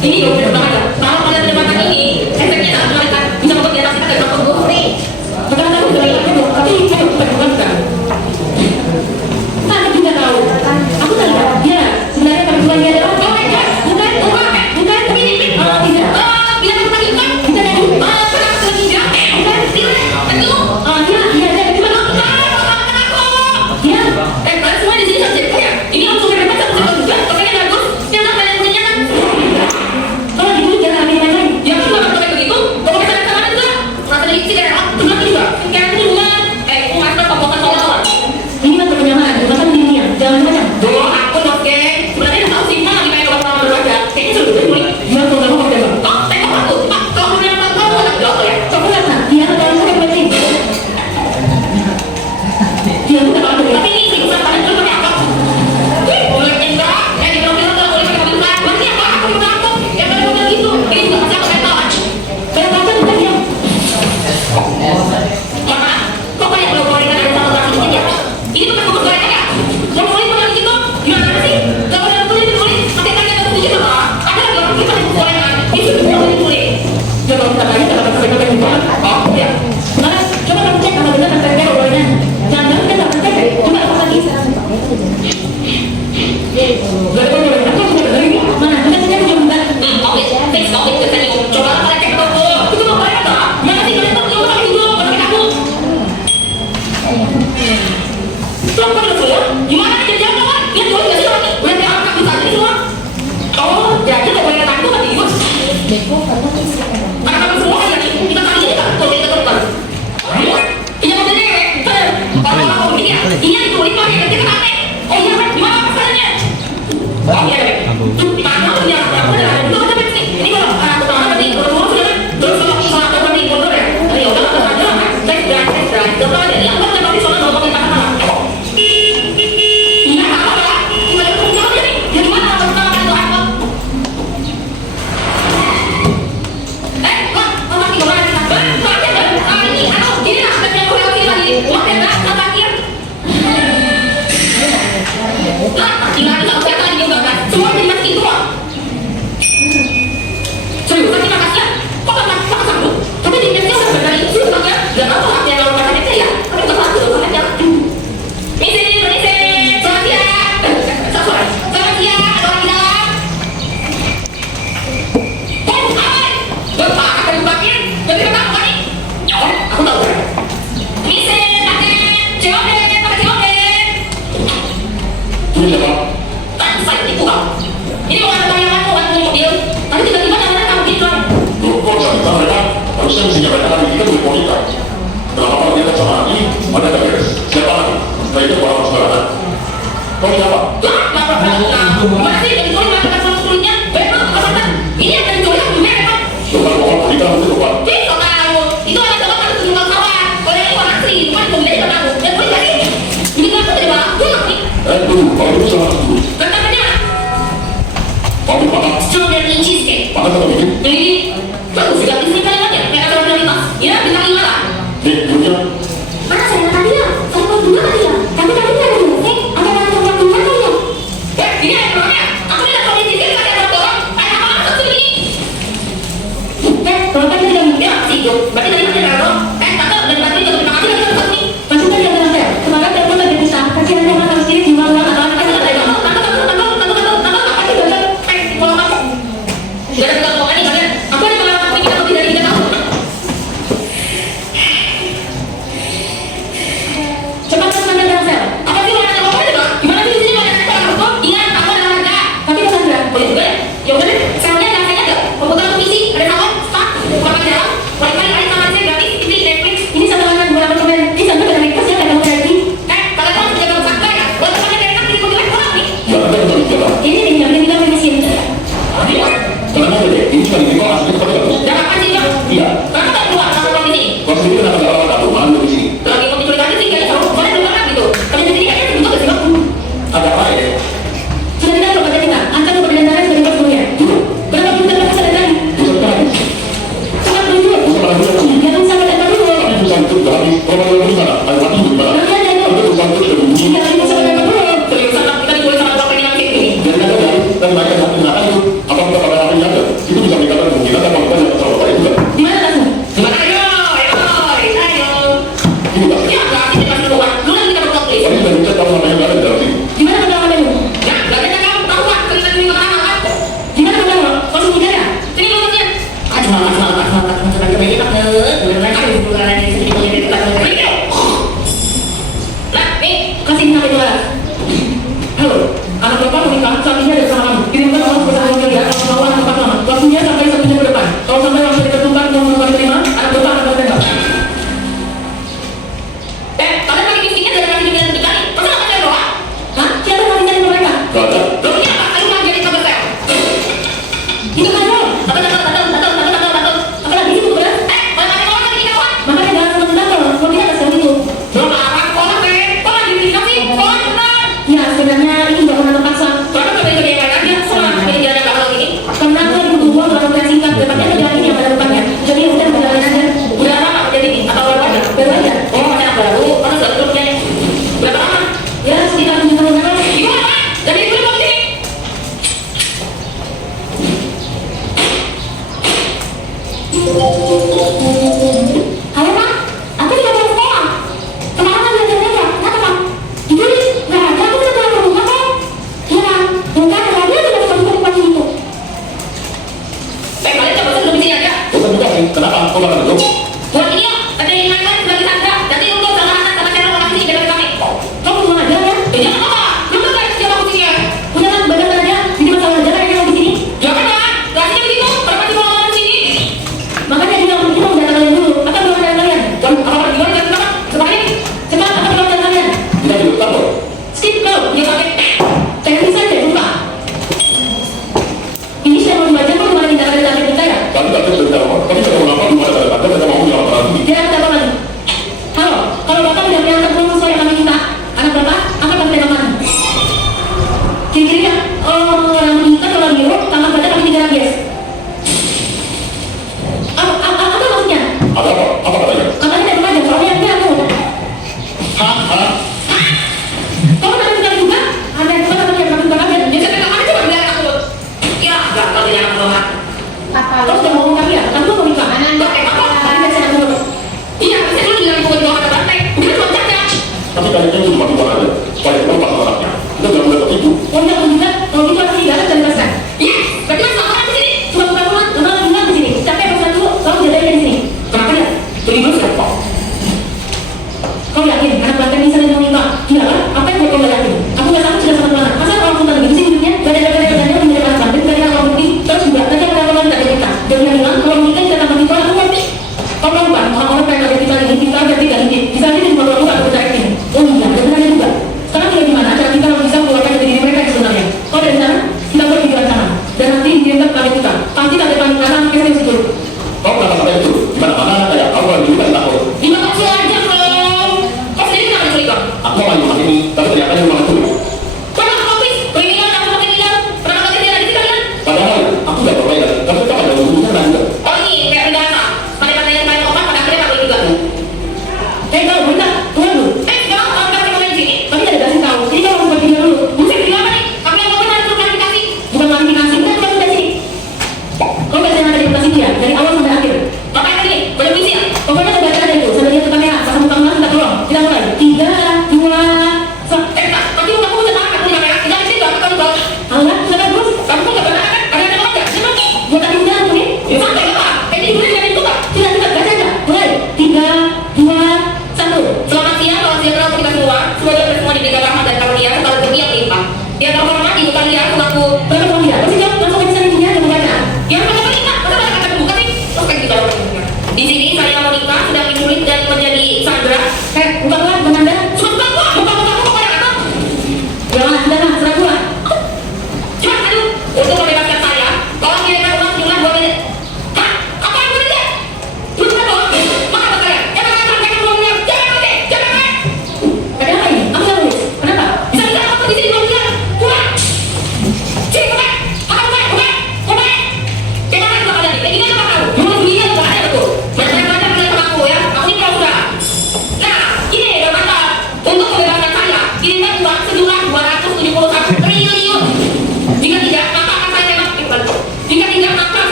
Ini udah banget. Kalau kalian terbatas ini, efeknya sangat mengerikan. Bisa membuat di atas kita terdapat pembukti. Bukan tahu dari itu, tapi itu terbuka. Saya juga tahu. Aku tahu. Ya, sebenarnya perempuan dia adalah bukan, tapi ini tidak. Bila kita kita kita dari perang selanjutnya, bukan tidak. Dia cuma aku. Ya, kalian semua di sini saja. Ini aku sudah dapat satu juga. Topengnya bagus. Siapa kalian punya kan? Kalau gitu jangan ambil main-main. Ya aku nggak pakai begitu. Topeng saya sama juga. Rasa dikit sih kayak aku juga. Kayak aku rumah. Master pembuatan soal. Ini mah kebenyaman. Bukan dunia. Jangan macam. Oh, aku oke. Sebenarnya tahu sih mah lagi main orang berbaca. Kayaknya seru deh mulai. Gimana kalau kamu pakai bang? Oh, tengok aku. Kalau punya apa kamu tak jauh ya. Coklat nah. Dia kalau saya penting. Dia bukan apa tapi ini sih bukan pada dulu pakai apa? Boleh enggak? Di mobil nggak boleh pakai mobil besar. Berarti apa? Aku udah aku. Ya kalau mobil gitu. Ini juga masih aku kayak tahu. Kayak macam bukan dia. Mama, kok banyak kalau boleh ada sama orang ini ya? Ini bukan buku goreng ya? Mau boleh modal gitu? Gimana sih? Gak boleh boleh pakai kaki atau tujuh sama? Ada lagi orang kita buku gorengan. Itu juga boleh. Jangan kita lagi kita pakai pakai bukan. Oh ya. Mana? Coba kamu cek apa benar pakai gorengan. Jangan kita nggak pakai. Coba apa lagi? Gak ada gorengan. Aku sudah dari mana? Kita cek belum kan? Oke, fix oke kita tanya. Coba kita cek toko. Itu mau gorengan tak? Mana sih kalian tahu pakai itu? Pakai kamu. Kamu kan udah gimana aja jangan kawan? Lihat dulu nggak sih orang ini? Udah diangkat di sana semua. Oh, jadi kalau gorengan tadi itu kan diurus. Karena kamu semua kan lagi kita tadi ini kan kalau kita terbang. Ini mobilnya ya, kalau ini ya, ini yang ditulis pakai kita pakai. Oh iya kan, gimana masalahnya? Oh iya deh, tuh di mana tuh ya? Aku udah ada dulu tapi ini kalau aku tahu tadi kalau mau sudah terus kalau soal apa nih mundur ya? Ayo udah kita aja lah, tes drive. Coba aja, yang aku udah pakai soal ngomong kita mana? Iya apa ya? Gimana kamu jawab ya nih? Ya gimana kalau kita makan itu apa? Kok masih gimana kita? Kok aja deh, ini, gini lah, yang aku lewati lagi, mau tembak, terakhir. Tinggal kita usaha lagi juga kan? Semua terima kasih semua. Serius, terima kasih ya. Kok gak makan sambut? Tapi di internetnya udah benar itu sih bang ya. Gak apa-apa hati yang makan itu ya. Tapi gak apa-apa tuh aja. Misi, selamat siang. Selamat siang, ada orang di dalam. Hai, bapak akan dipakai. Jadi kenapa nih? Oh, aku tahu. Misi, COD. Ini apa? Tak saya tipu kau. Ini bukan karyawan bukan mobil. Tapi tiba-tiba nyamanya kamu gitu kan? Kok nggak bisa mereka? Harusnya mesti nyampekan lagi kita beli bonita. Kenapa kita sama lagi? Ada nggak beres? Siapa lagi? Nah itu orang sembarangan. Kau siapa? Lah, gimana sih? Jadi kau yang melakukan seluruhnya? Betul, kesana. Ini yang dari cowok yang bener kan? Bukan bohong, kita harus lupa. Ih, kau tahu. Itu ada cowok kan tunggal kawan. Kalau yang ini orang asli, bukan pembeli kau tahu. Dan boleh lagi. Ini kenapa terima? Bukan nih. Tunggu, kalau itu sama dulu. Kata-katanya Mau makan? strawberry cheesecake. Makan sama ini? Yang ini bagus juga di sini kalimatnya. Kayak ada prioritas. Ya, bintang 5 lah. Punya. Mana saya tadi ya? Saya mau dulu tadi ya. Tapi tadi ada dulu. Ada yang coklat dulu tadi ya. Ini ada orangnya. Aku sekali ini kok asli seperti itu. Jangan kasih dong. Iya. Kenapa tak keluar sama orang di sini? Kau sendiri kenapa nggak rawat aku? Malu di sini. Lagi mau diculik aja sih, kayak kamu kemarin belum pernah gitu. Kalau di sini kayaknya begitu gak sih bang? Agak baik. Sudah tidak lo baca tinggal. Anca mau berdandaran sebagai bos dulu ya. Berapa juta kamu sudah dari? Bisa sekali. Sangat tujuh. Bisa malah bisa dulu. Ya kan sama dengan dulu. Tapi perusahaan itu udah habis. Kalau malah di mana? Ada mati di mana? Nanti ada itu. Itu perusahaan itu sudah bunyi. Iya, ini sama dengan dulu. Seriusan kita diculik sama orang yang kayak gini. Jadi ada dan mereka yang menggunakan itu. Apa kita pada hari ada? Itu bisa meningkatkan kemungkinan dan kita yang terlalu baik juga. Di mana tasmu? Di mana? Ayo. Ini tak. Ya, nggak sih dikasih keluar. Lu nanti kita buka please. Tadi sudah dicek kalau namanya nggak ada di dalam sini. Di mana kamu ada lu? Ya, nggak ada kamu tahu kan? Cerita ini mana kan? Di mana kamu? Kau sembunyi ya? Sini keluarnya. Nah, nih, kasih ini sampai 200. Halo, anak bapak menikah, sapinya ada sama kamu. Kirimkan uang sebesar 2 miliar, kalau mau anak bapak sama. Waktunya sampai 1 jam ke depan. Kalau sampai waktu ditentukan uang bapak diterima, anak bapak akan tertembak. Kalian lagi bisnisnya dari kali demi dikali. Masa nggak percaya doa? Hah? Siapa yang nyari mereka? Nggak ada. Lo punya apa? Ayo main jadi kabar saya. Itu kan lo. Datang. Apa lagi sih beras? Mana ada orang lagi kawan? Makanya jangan sebentar kalau tidak kasih itu. Belum apa? Kau lagi bilang sih? Kau benar? Ya sebenarnya ini nggak pernah terpaksa. Karena coba yang lain aja. Selama dari jalan nggak kalau ini. Karena aku butuh uang dalam waktu yang singkat. Depannya ada jalan ini yang pada depannya. Jadi udah berjalan aja. Udah lama jadi ini atau baru aja? Baru aja. Oh macam apa baru? Mana sudah belum jadi? Berapa lama? Ya sekitar 7 tahun yang lalu. Gimana? Jadi itu mau sini? Halo Pak, aku di kantor sekolah. Kemarin kan belajar aja, kenapa Pak? Itu nggak ada, aku udah pulang ke rumah kok. Iya Pak, bukan ada dia sudah masuk ke pagi itu. Kalian coba sebelum di sini aja. Bukan juga sih. Kenapa? Kau malah duduk? Buat ini yuk, ada yang lain kan sebagai tanda. Nanti untuk sama anak sama cara orang sini dari kami. Kamu cuma aja ya? Jangan apa? Lu tuh kayak siapa aku sini ya? Punya kan badan aja, jadi masalah aja kayak kamu di sini. Jangan ya, rasanya begitu. Kenapa di bawah di sini? Makanya dia bilang kita udah kalian dulu. Apa belum ada kalian? Dan apa di luar jangan kenapa? Sekarang cepat apa belum ada kalian? Kita duduk kantor. Skip kau, dia pakai. Saya bisa aja lupa. Ini saya mau dibaca kok malah tidak ada sampai kita ya? Tadi tak sudah bicara. Tapi saya mau ngapa? Gimana tanda tanda? Saya mau bilang apa lagi? Dia kata apa lagi? Halo, kalau bapak tidak menyangkut uang sesuai yang kami minta, anak bapak akan kami tembak mati. Kira-kira, orang minta kalau biru, tambah baca kami 3 guys. Apa maksudnya? Ada apa? Apa katanya? Katanya tembak aja, soalnya ini aku. Hah? Kamu nanti sekali juga? Ada yang kata yang kami tembak aja. Jadi saya tembak aja coba bilang aku. Ya, enggak, kalau tidak akan tembak. Apa Kau sudah ngomong kami ya? Kamu mau nikah? Tadi saya dulu. Iya, saya dulu bilang aku mau ada rantai. Bukan cuma cacat. Tapi kalian cuma dua aja. Supaya kita pas anaknya. Kita nggak boleh tertipu. Oh iya, kalau gitu aku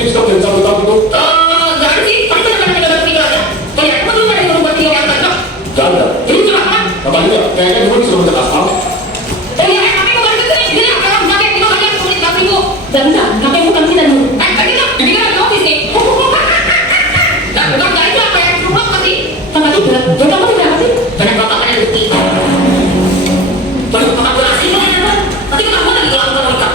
tips dong dari satu tahun itu? Nggak ada sih, tapi kan ada tiga tiga aja. Oh ya, kamu dulu ada yang berubah tiga yang tadi. Gak ada. Jadi coba kan? Apa juga? Kayaknya gue disuruh ngecat aspal. Oh iya, tapi kok baru kesini? Jadi sekarang pakai 5 kali 10.000. Nggak bisa, ngapain bukan kita dulu? Tadi kan, jadi kan ada office nih. Nah, bukan itu apa yang berubah pasti? Sama juga. Jadi kamu tidak sih? Banyak bapaknya bukti. Banyak bapak berhasil kan? Tapi kamu lagi lakukan wanita.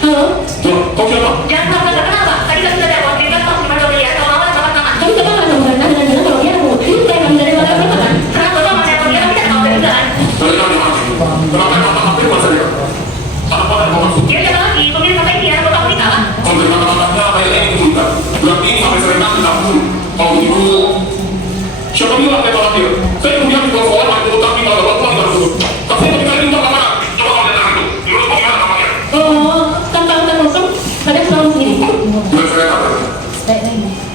Halo? Tuh, kau siapa? Jangan kenapa? Tadi kan sudah ada waktu kan pas dimana dia sama mama sama tangan. Tapi kita kan ada hubungan dengan dia kalau dia mau. Ini kayak kami dari mana berapa kan? Kenapa bapak masih mau dia tidak mau dari jalan? Dari mana mas? Kenapa bapak hampir masa dia? Apa yang mau masuk? Dia siapa lagi? Pemilik sampai dia bapak wanita kan? Kalau dari mana-mana apa yang ingin kita? Berarti ini sampai sering nanti langsung. Kalau begitu, siapa bilang saya malah dia? Saya kemudian di bawah orang itu tapi kalau bapak tidak masuk. Tapi yang kita minta kemana? Coba kalau datang itu, di luar gimana namanya? Oh, tampang kosong. Kadang selalu sendiri. Bukan saya kata.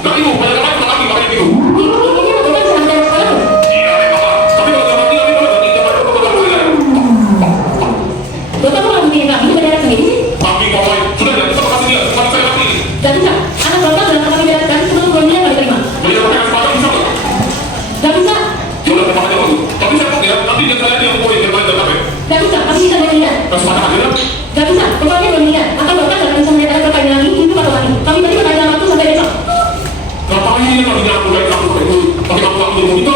Nah ibu, banyak kali kita kami pakai itu. Ini bukan sadar sekolah. Iya, bapak. Tapi kalau jangan tinggal itu nanti jangan lupa kita boleh. Bapak mau ngambil kami beneran sendiri sih? Tapi kalau sudah ya, kita kasih dia, bukan saya lagi. Gak bisa. Anak bapak dalam kami beneran sebelum bulannya nggak diterima. Beliau pakai kesempatan bisa nggak? Gak bisa. Ya udah pakai aja dulu. Tapi saya pakai ya, nanti dia saya yang boleh dia main dan apa? Gak bisa. Kami bisa dari dia. Kesempatan aja. Gak bisa. Bapaknya belum lihat. Atau bapak nggak bisa melihat bapak lagi. Itu atau lagi. Kami tadi bakal dalam waktu sampai besok. Ngapain ini kalau dia aku dari kamu itu? Pakai aku dulu itu.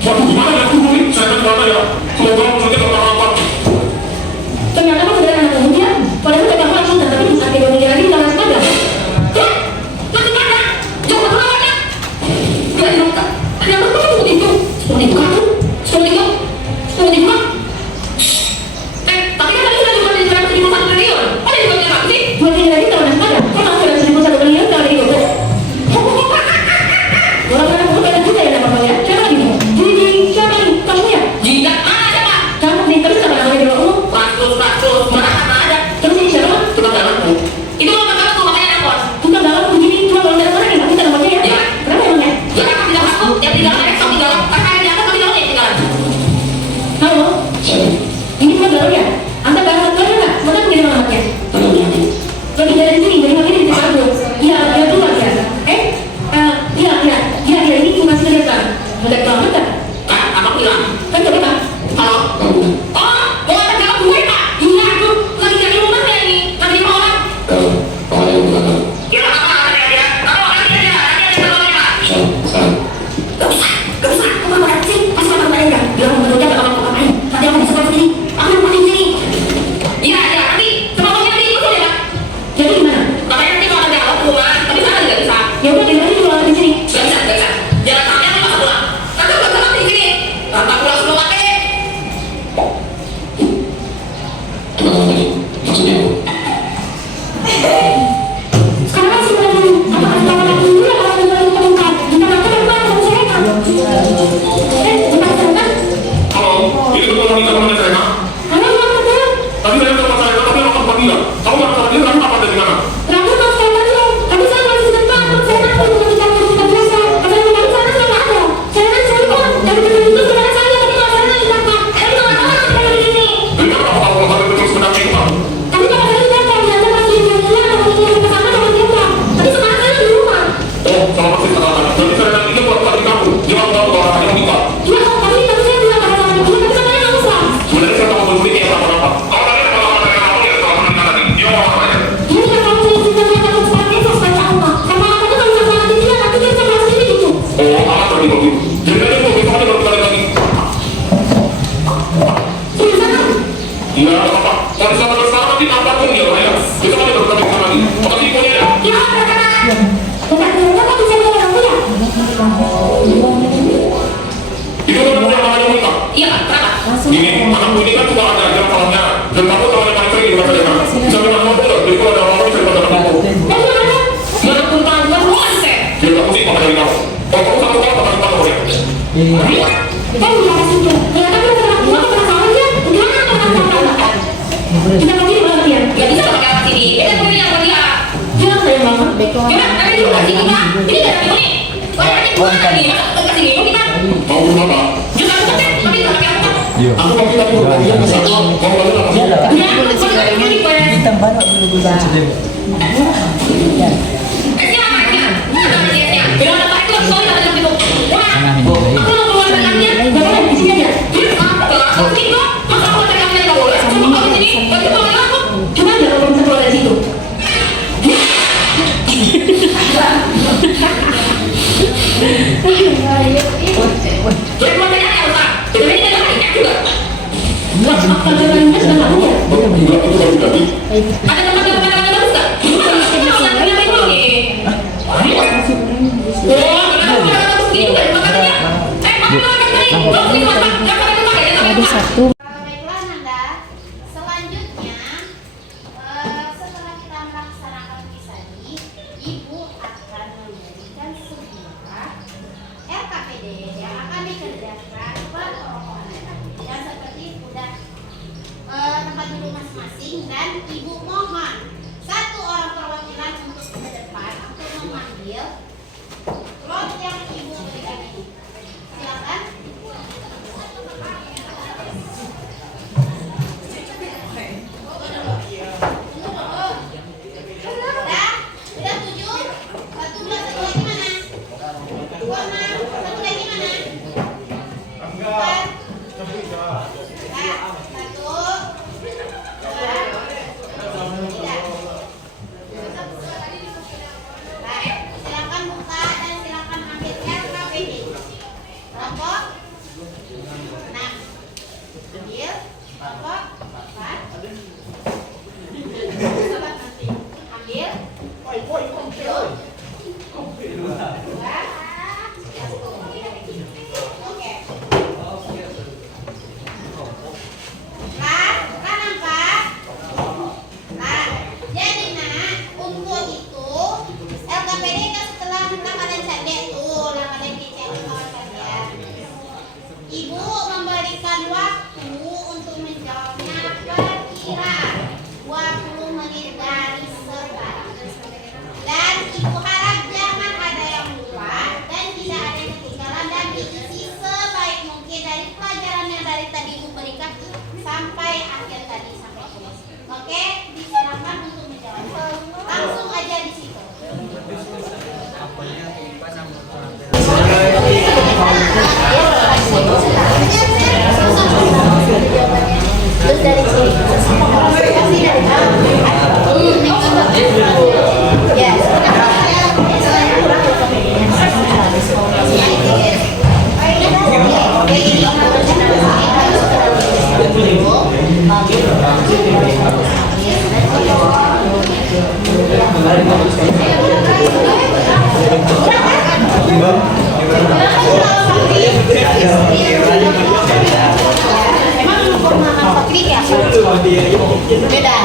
Waduh, gimana ya aku boleh? Saya kan gimana ya? Semoga maksudnya nggak apa-apa. Ternyata kamu beneran anak kemudian. Padahal bapak langsung dan tapi bisa dia lagi kita masih ada. Masih ada. Jangan berlawannya. Gak dibuka. Kenapa kamu seperti itu? Seperti itu kamu? Seperti itu? Seperti itu kan? Tapi kan tadi sudah cuma di 1.1 triliun. Ada di bagian apa sih? 2 triliun lagi kalau masih ada. Kok masih ada 1.1 triliun kalau ada di bawah? Orang-orang itu banyak juga ya namanya ya. Siapa lagi nih? Jadi siapa nih? Kamu ya? Jika mana siapa? Kamu nih, tapi sama namanya di bawah umum. Ratus. Mana ada? Terus ini siapa? Tukang dalamku. Itu kalau kamu tuh makanya nelfon. Tukang dalam begini, cuma kalau dari mana nih? Kita namanya ya? Iya. Kenapa emangnya? Ya kan tidak masuk. Yang di dalam ekstrak di dalam. Karena yang di atas tapi dalam di dalam. Halo? Ini tukang dalam ya? Anda gak ada tuanya nggak? Sebentar begini alamatnya. Lagi dari sini, dari mana ini di Pago. Iya, dia tuh lagi ya. Iya, ini cuma sekedar kan. Mudah banget kan? Kan, apa bilang? Kan coba kan? Halo? Oh, mau ada dalam gue pak? Iya, aku lagi cari rumah saya ini. Lagi di orang. Ya, apa ada dia? Kalau ada dia, ada pak. Gak usah. Kamu mau apa sih? Pasti makan kemarin kan? Bilang menurutnya gak bakal makan kemarin. Nanti aku bisa sini. Aku mau makan sini. Iya, nanti. Coba kamu nanti ikut ya pak. Jadi gimana? Makanya nanti kalau ada awal rumah, tapi sana nggak bisa. Ya udah, dari tadi cuma di sini. Gak bisa. Jangan sampai aku pas pulang. Nanti aku gak di sini. Tanpa pulang sebelum pakai. Sekarang masih lagi. Apa dulu ya kalau lagi terungkap. Kita makan apa yang saya kan? Bukan terungkap. Halo, ini betul wanita temannya saya kan? Halo, yang betul. Tadi saya telepon saya, tapi dia makan pagi lah. Kamu nggak sama dia, kamu apa dari mana? Ragu mas saya tadi ya. Tapi saya masih sebentar. Saya nanti mau bicara dengan biasa. Karena memang sana saya nggak ada. Saya nanti saya pun dari dulu itu sebenarnya saya tapi nggak sana di sana. Tapi nggak tahu nanti saya di sini. Dari mana kamu tahu kalau saya betul sebenarnya itu? Tapi kalau saya lihat saya biasa masih di rumah atau di sana sama dia. Tapi sekarang saya di rumah. Oh, sama persis kata-kata. Jadi saya datang ini buat tadi kamu. Dia mau tahu kalau hanya wanita. Iya, tapi saya bilang pada sama dia. Tapi saya nggak usah. Sebenarnya saya tahu dulu ini yang apa-apa. Kalau tadi ada apa-apa dengan aku, ya kalau wanita tadi. Dia mau apa aja? Ini kan kalau saya sudah lihat aku seperti itu supaya Allah. Karena katanya kalau saya salah dia, nanti dia bisa masuk sini gitu. Oh, amat tadi begitu. Jadi tadi itu, besok aja baru kita lihat lagi. Di sana. Iya, apa-apa. Kalau bisa pada sekarang nanti nampak pun ya, ya. Besok aja baru kita lihat lagi. Makasih ibunya ya. Ya, kata-kata. Bukan dulu kan bisa lihat aku ya. Itu kan namanya wanita. Iya, kenapa? Ini anakku ini kan suka ada jam malamnya dan kamu tahu yang paling sering di masa depan. Bisa bilang kamu boleh, jadi kalau ada orang bisa pada kamu. Mana pun tahu kan saya. Jadi kamu sih pakai dari kamu. Kalau kamu satu tahun pakai sepatu boleh. Kan udah kasih dia. Ya tapi udah penasaran dia. Gimana penasaran? Kita pergi di belakang dia. Gak bisa pakai apa sini. Kita punya yang dia. Jangan saya mama. Jangan. Ada di belakang sini pak. Ini gak ada ini. Wajahnya bukan lagi. Ke sini yuk kita. Mau apa? Juga aku kan. Tapi gak pakai apa. Aku mau kita dulu. Dia ke satu. Mau lalu apa sih? Ya, aku kan ini Hitam banget dulu. Esnya mana esnya? Mana esnya? Bilang apa itu? Sorry ada yang gitu. Wah, aku mau keluar tangannya. Jangan di sini aja. Aku gitu. Masa aku cari tangannya nggak boleh? Coba kamu sini. Bagi boleh aku. Coba aja kalau bisa keluar dari situ. Jadi keluar tangannya ya Ustaz. Jadi ini kan lainnya juga. Apa jalannya sudah lalu ya? Ada tempat yang mana bagus nggak? Ada satu. Baiklah Nanda, selanjutnya setelah kita melaksanakan kisah ini, Ibu akan memberikan sebuah RKPD yang akan dikerjakan per tokoh dan seperti udah tempat duduk masing-masing, dan Ibu mohon satu orang perwakilan untuk ke depan untuk memanggil lot yang Ibu berikan ini. Silakan. Udah 7. Satu gelas, satu lagi mana? 2, satu lagi mana? 4. Nah, 1, 2, 3. Baik, silakan buka dan silakan ambil RKPD. Kelompok 6. Ambil kelompok 4. Ambil. Oke. Kan angkat. Nah, jadi nak untuk itu LKPD kan setelah kalian cek tuh, kalian dicek sama kalian. Ibu memberikan waktu untuk menjawabnya perkiraan 20 menit dari sekarang. Dan Ibu harap jangan ada yang lupa dan tidak ada yang ketinggalan, dan diisi sebaik mungkin dari pelajaran yang dari tadi Ibu berikan sampai akhir tadi, sampai tulis. Oke, disilakan untuk menjawab. Langsung aja di situ. Terus dari sini. Yes. Emang makan fakri ya? Beda.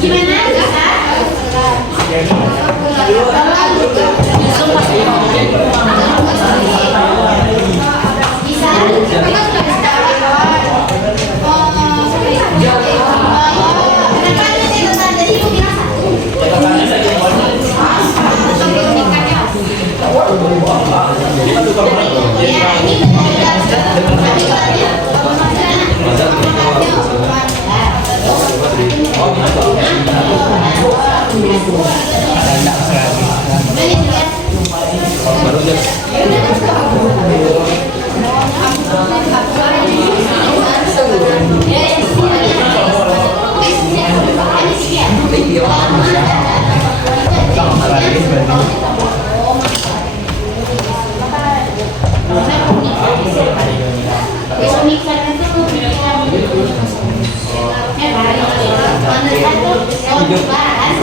Gimana? Bisa? Kenapa itu tadi Ibu bilang 1? Ya, ini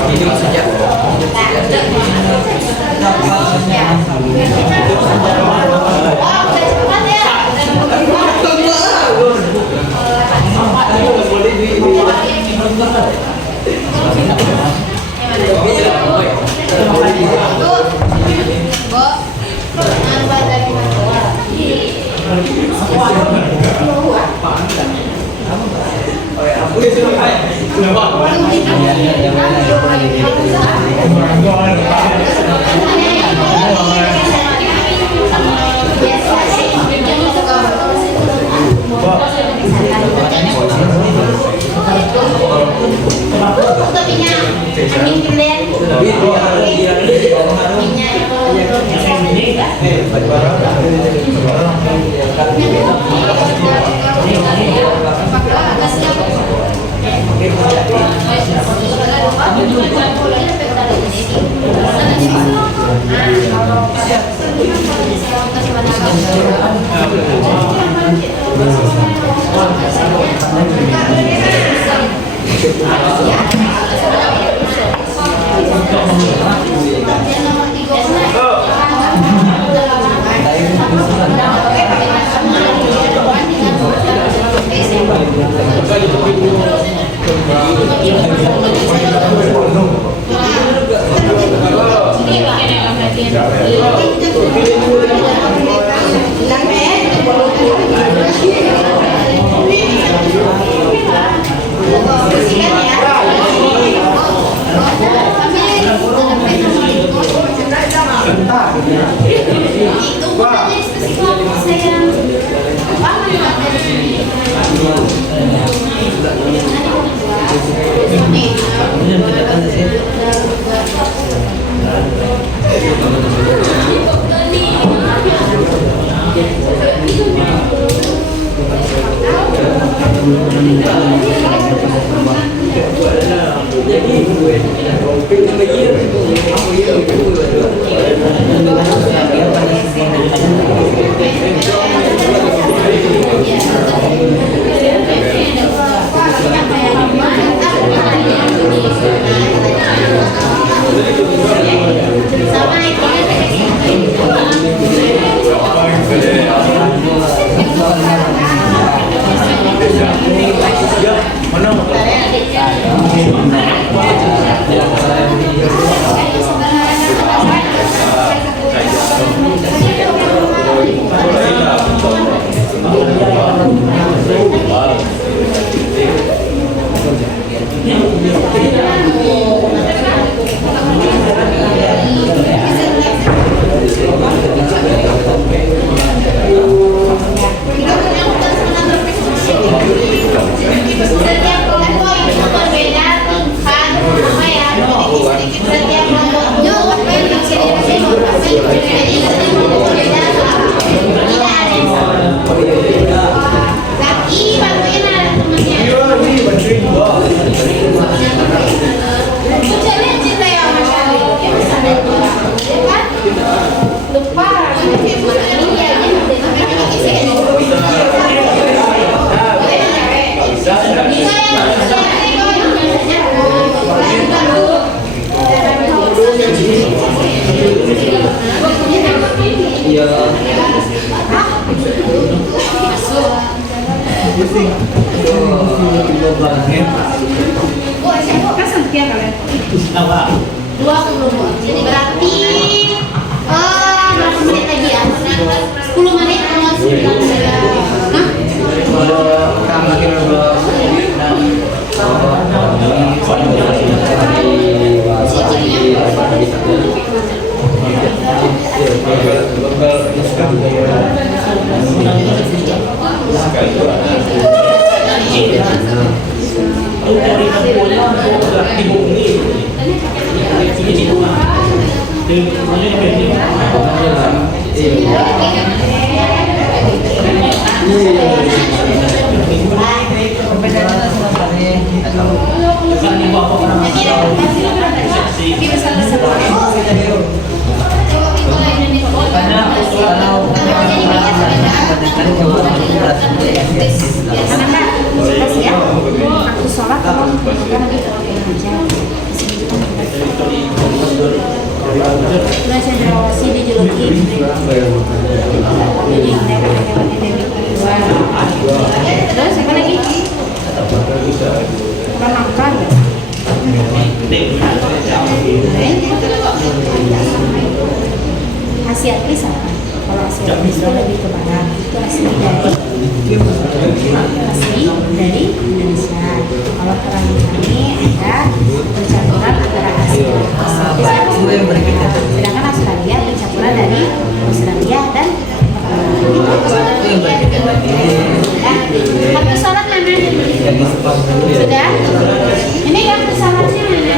Hidup sejak Untuk minyak. Angin giliran. Anginnya itu belum bisa dibuka. Itu bukan diskusi kelompok saya. Jadi berarti berapa menit lagi ya? 10 menit kalau 9 Terus apa lagi? Kurang makan ya? Asiatis apa? Kalau asiatis itu lebih ke barat, itu asli dari Indonesia. Kalau orang ini ada pencampuran antara Asia, sedangkan Australia pencampuran dari Australia dan kartu sholat mana? Sudah? Ini kartu sholatnya mana?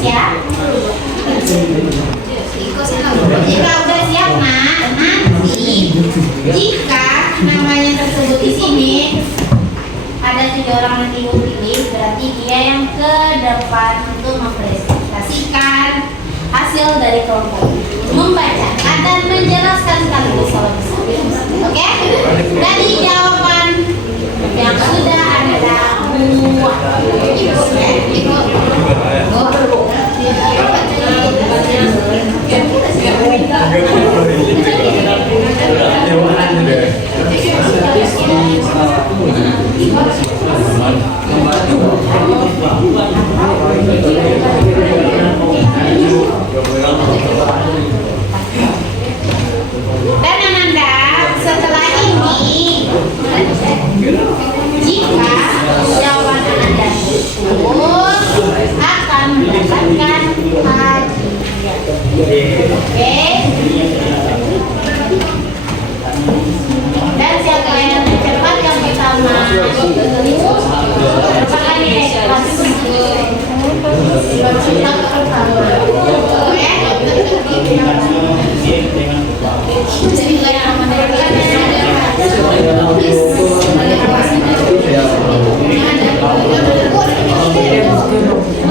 Siap? Jika udah siap, nanti jika namanya tersebut di sini ada 3 orang yang ibu pilih, berarti dia yang ke depan untuk mempresentasikan hasil dari kelompok, membacakan dan menjelaskan sekaligus kalau bisa. Oke? Dari jawaban yang sudah adalah buah. Dan Ananda, setelah ini jika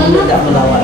Tidak melawan.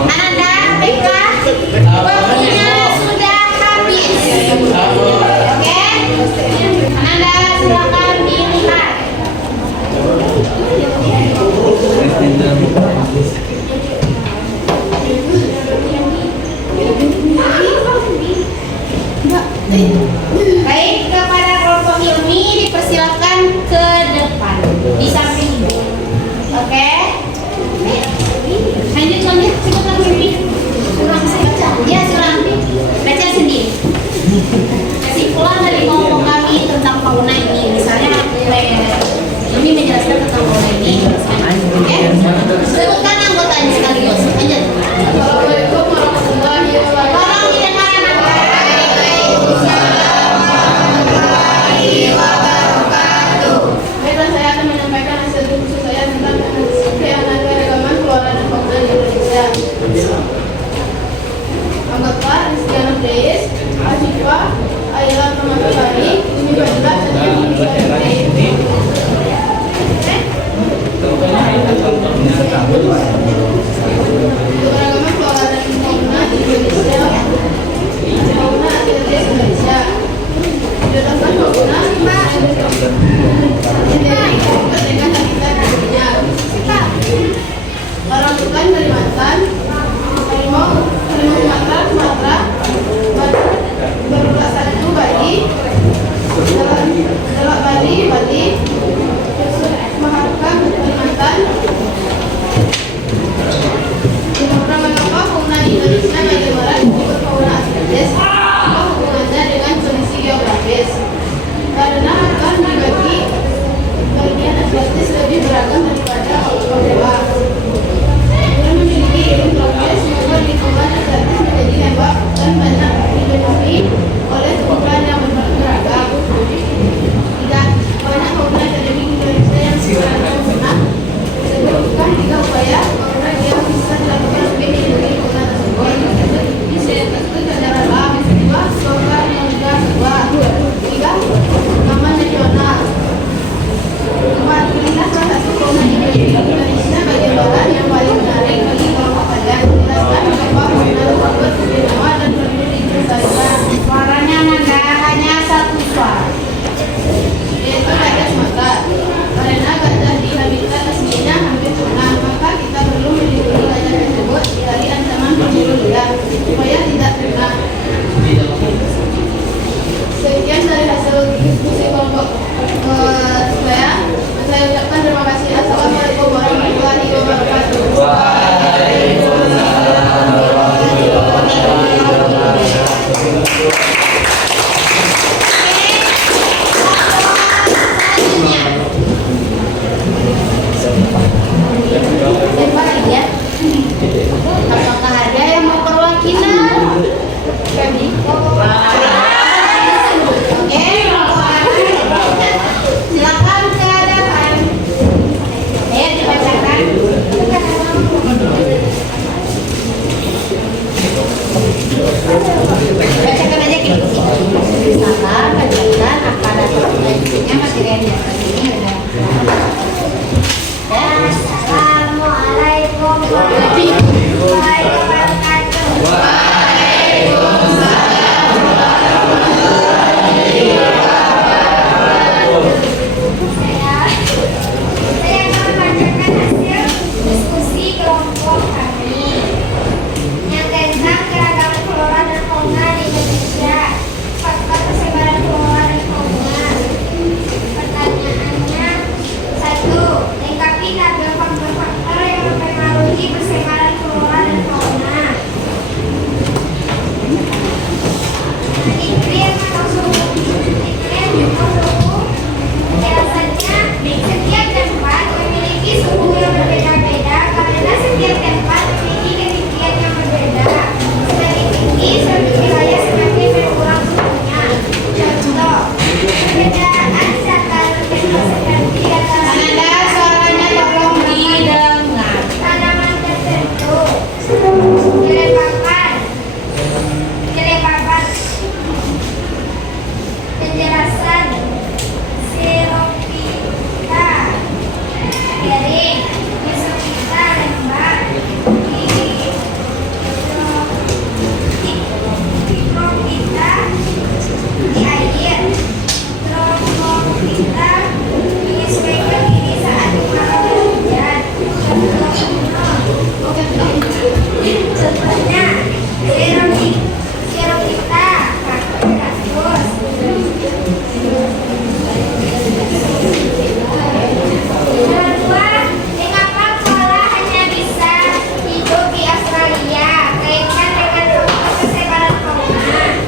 Ananda, PK, waktunya sudah habis. Oke? Ananda, silakan dilihat. Baik, kepada kelompok ilmi dipersilakan ke depan di samping ibu. Oke? Lanjut, silakan mimpi. Ya, silakan baca sendiri. Kesimpulan dari kelompok kami tentang fauna ini, misalnya kami menjelaskan tentang fauna ini. Oke? Sebutkan anggotanya sekaligus. Lanjut. Assalamualaikum warahmatullahi wabarakatuh. Tolong didengar anak-anak. Baiklah, saya akan menyampaikan hasil diskusi saya tentang keanekaragaman flora dan fauna di Indonesia. Anggota Rizkyana Blaise, Asyifa, Ayla Ramadhani, Umi Badila, dan Umi Badila. Keanekaragaman flora dan fauna di Indonesia. Fauna Atlantis Indonesia. Berdasarkan fauna dengan habitat dunia. Orangutan Kalimantan, harimau Sumatera, berurusan itu Bali, Delok Bali, Maharka Kalimantan. Mengapa fauna Indonesia bagian barat disebut fauna Atlantis? Apa hubungannya dengan kondisi geografis? Karena akan dibagi Contohnya, Serovita, kaktus. Nomor 2, mengapa koala hanya bisa hidup di Australia? Kaitkan dengan kesebaran fauna.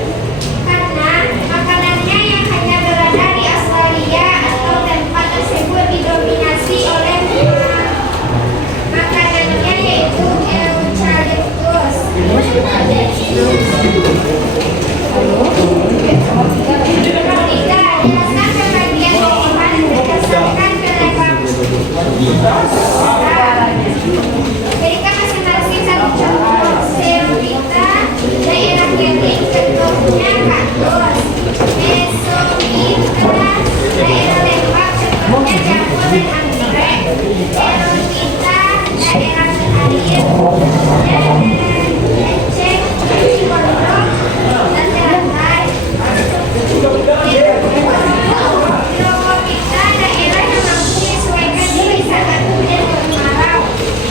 Karena makanannya yang hanya berada di Australia atau tempat tersebut didominasi oleh makanannya yaitu eucalyptus. Nomor 3, jelaskan pembagian kehidupan berdasarkan penyebab. Berikan masing-masing satu contoh. Serovita, daerah kering, contohnya kaktus. Mesovita, daerah lembab, contohnya jamur dan anggrek. Serovita, daerah air, dan eceng, gondok, dan teratai. Hidroponika, daerah yang mampu menyesuaikan diri saat hujan dan kemarau.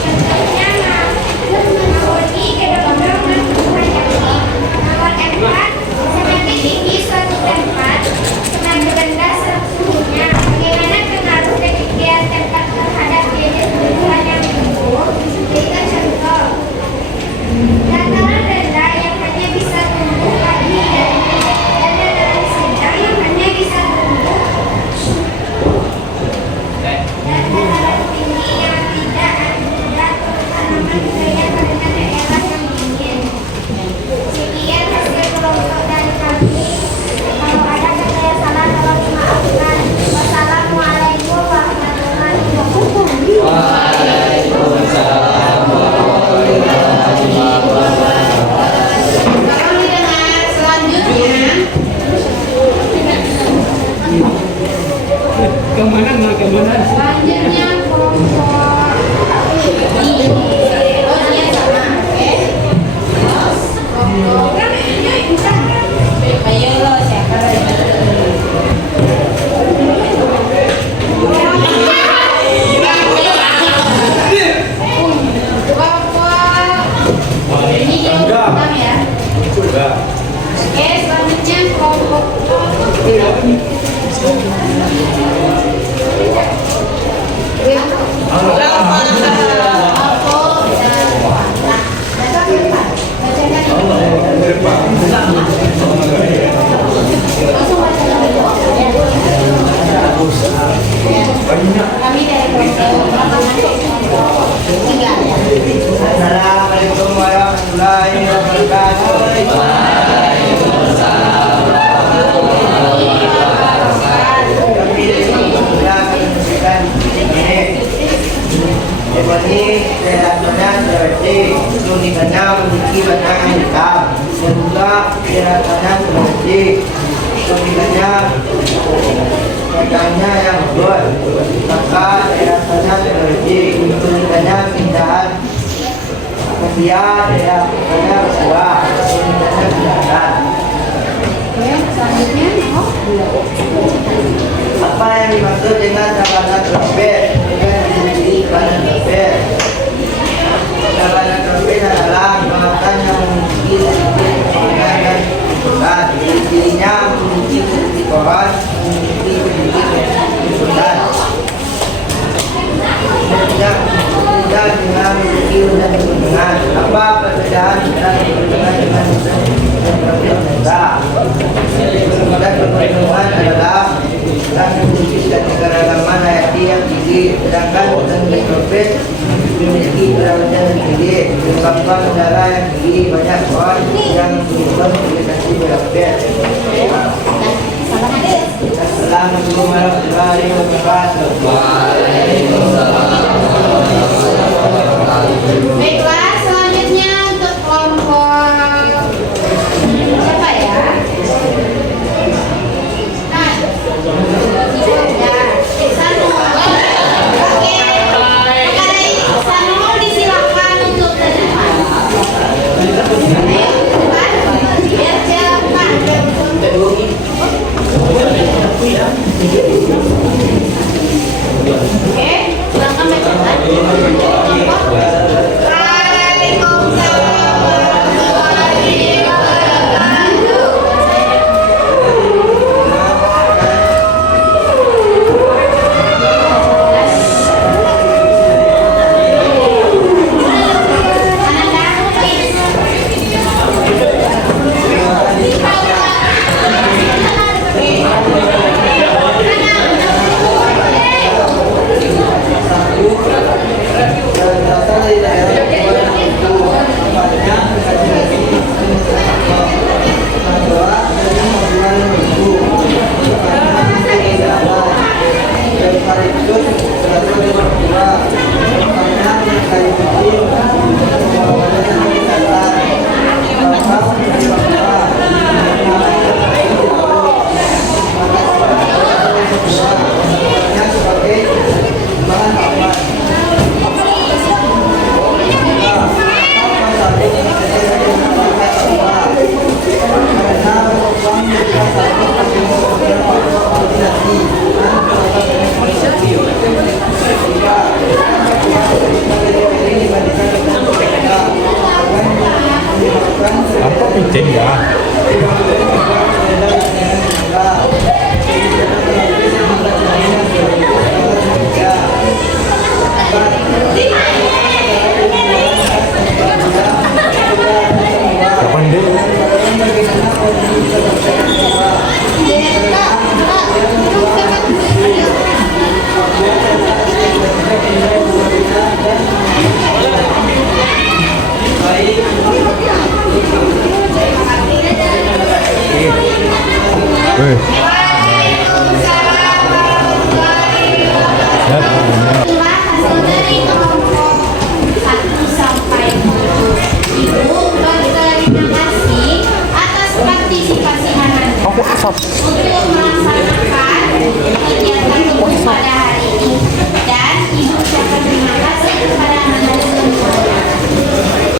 Contohnya mahoni, kedondong, dan tumbuhan-tumbuhan. Nomor 4, semakin tinggi suatu tempat, semakin rendah suhunya. Bagaimana pengaruh ketinggian tempat terhadap jenis tumbuhan yang tumbuh? Berikan contoh. Dataran rendah yang hanya bisa tumbuh padi dan dataran sedang yang hanya bisa tumbuh. Dan dataran tinggi yang tidak ada tanaman budaya pada daerah yang dingin. Sekian hasil kelompok dari kami. Kalau ada kata yang salah tolong dimaafkan. Wassalamualaikum warahmatullahi wabarakatuh. Sekarang dengan selanjutnya Kemana nggak kemana? selanjutnya kelompok I. Oh dia sama, oke? Terus kelompok ayo lo siapa? Kelompok ini yang pertama ya. Oke, selanjutnya kelompok kami dari kelompok 3 ya. Assalamualaikum warahmatullahi wabarakatuh. Ini daerahnya seperti unikannya memiliki batang hitam, dan juga daerahnya seperti unikannya batangnya yang lembut, maka daerahnya seperti unikannya pindahan. Kemudian daerahnya berbuah, unikannya pindahan. Oke, selanjutnya Apa yang dimaksud dengan sabana trompet? Dengan memiliki sabana trompet. Sabana trompet adalah binatang yang memiliki sedikit kewenangan dan kebutuhan. Cirinya memiliki sedikit pohon, memiliki sedikit kebutuhan. Tidak dengan memiliki hutan kebutuhan. Apa perbedaan hutan kebutuhan dengan hutan trompet mereka? Hutan kebutuhan adalah hutan yang memiliki keanekaragaman hayati yang tinggi, sedangkan hutan trompet memiliki kerawatan yang tinggi, menyebabkan udara yang tinggi, banyak pohon yang menyebabkan vegetasi trompet. Assalamualaikum warahmatullahi wabarakatuh. baiklah, selanjutnya untuk kelompok siapa ya? Ya, Sanul. Oke, Makanya Sanul disilakan untuk ke depan. Ayo, depan. Biar cepat. Oke, silakan bacakan kelompok kayu kecil, pengorbanan kesehatan, Bapak berdoa yang sebagai bahan aman. Apa penting ya? Kapan deh? Itulah hasil dari kelompok 1 sampai 7. Ibu berterima kasih atas partisipasi anak untuk melaksanakan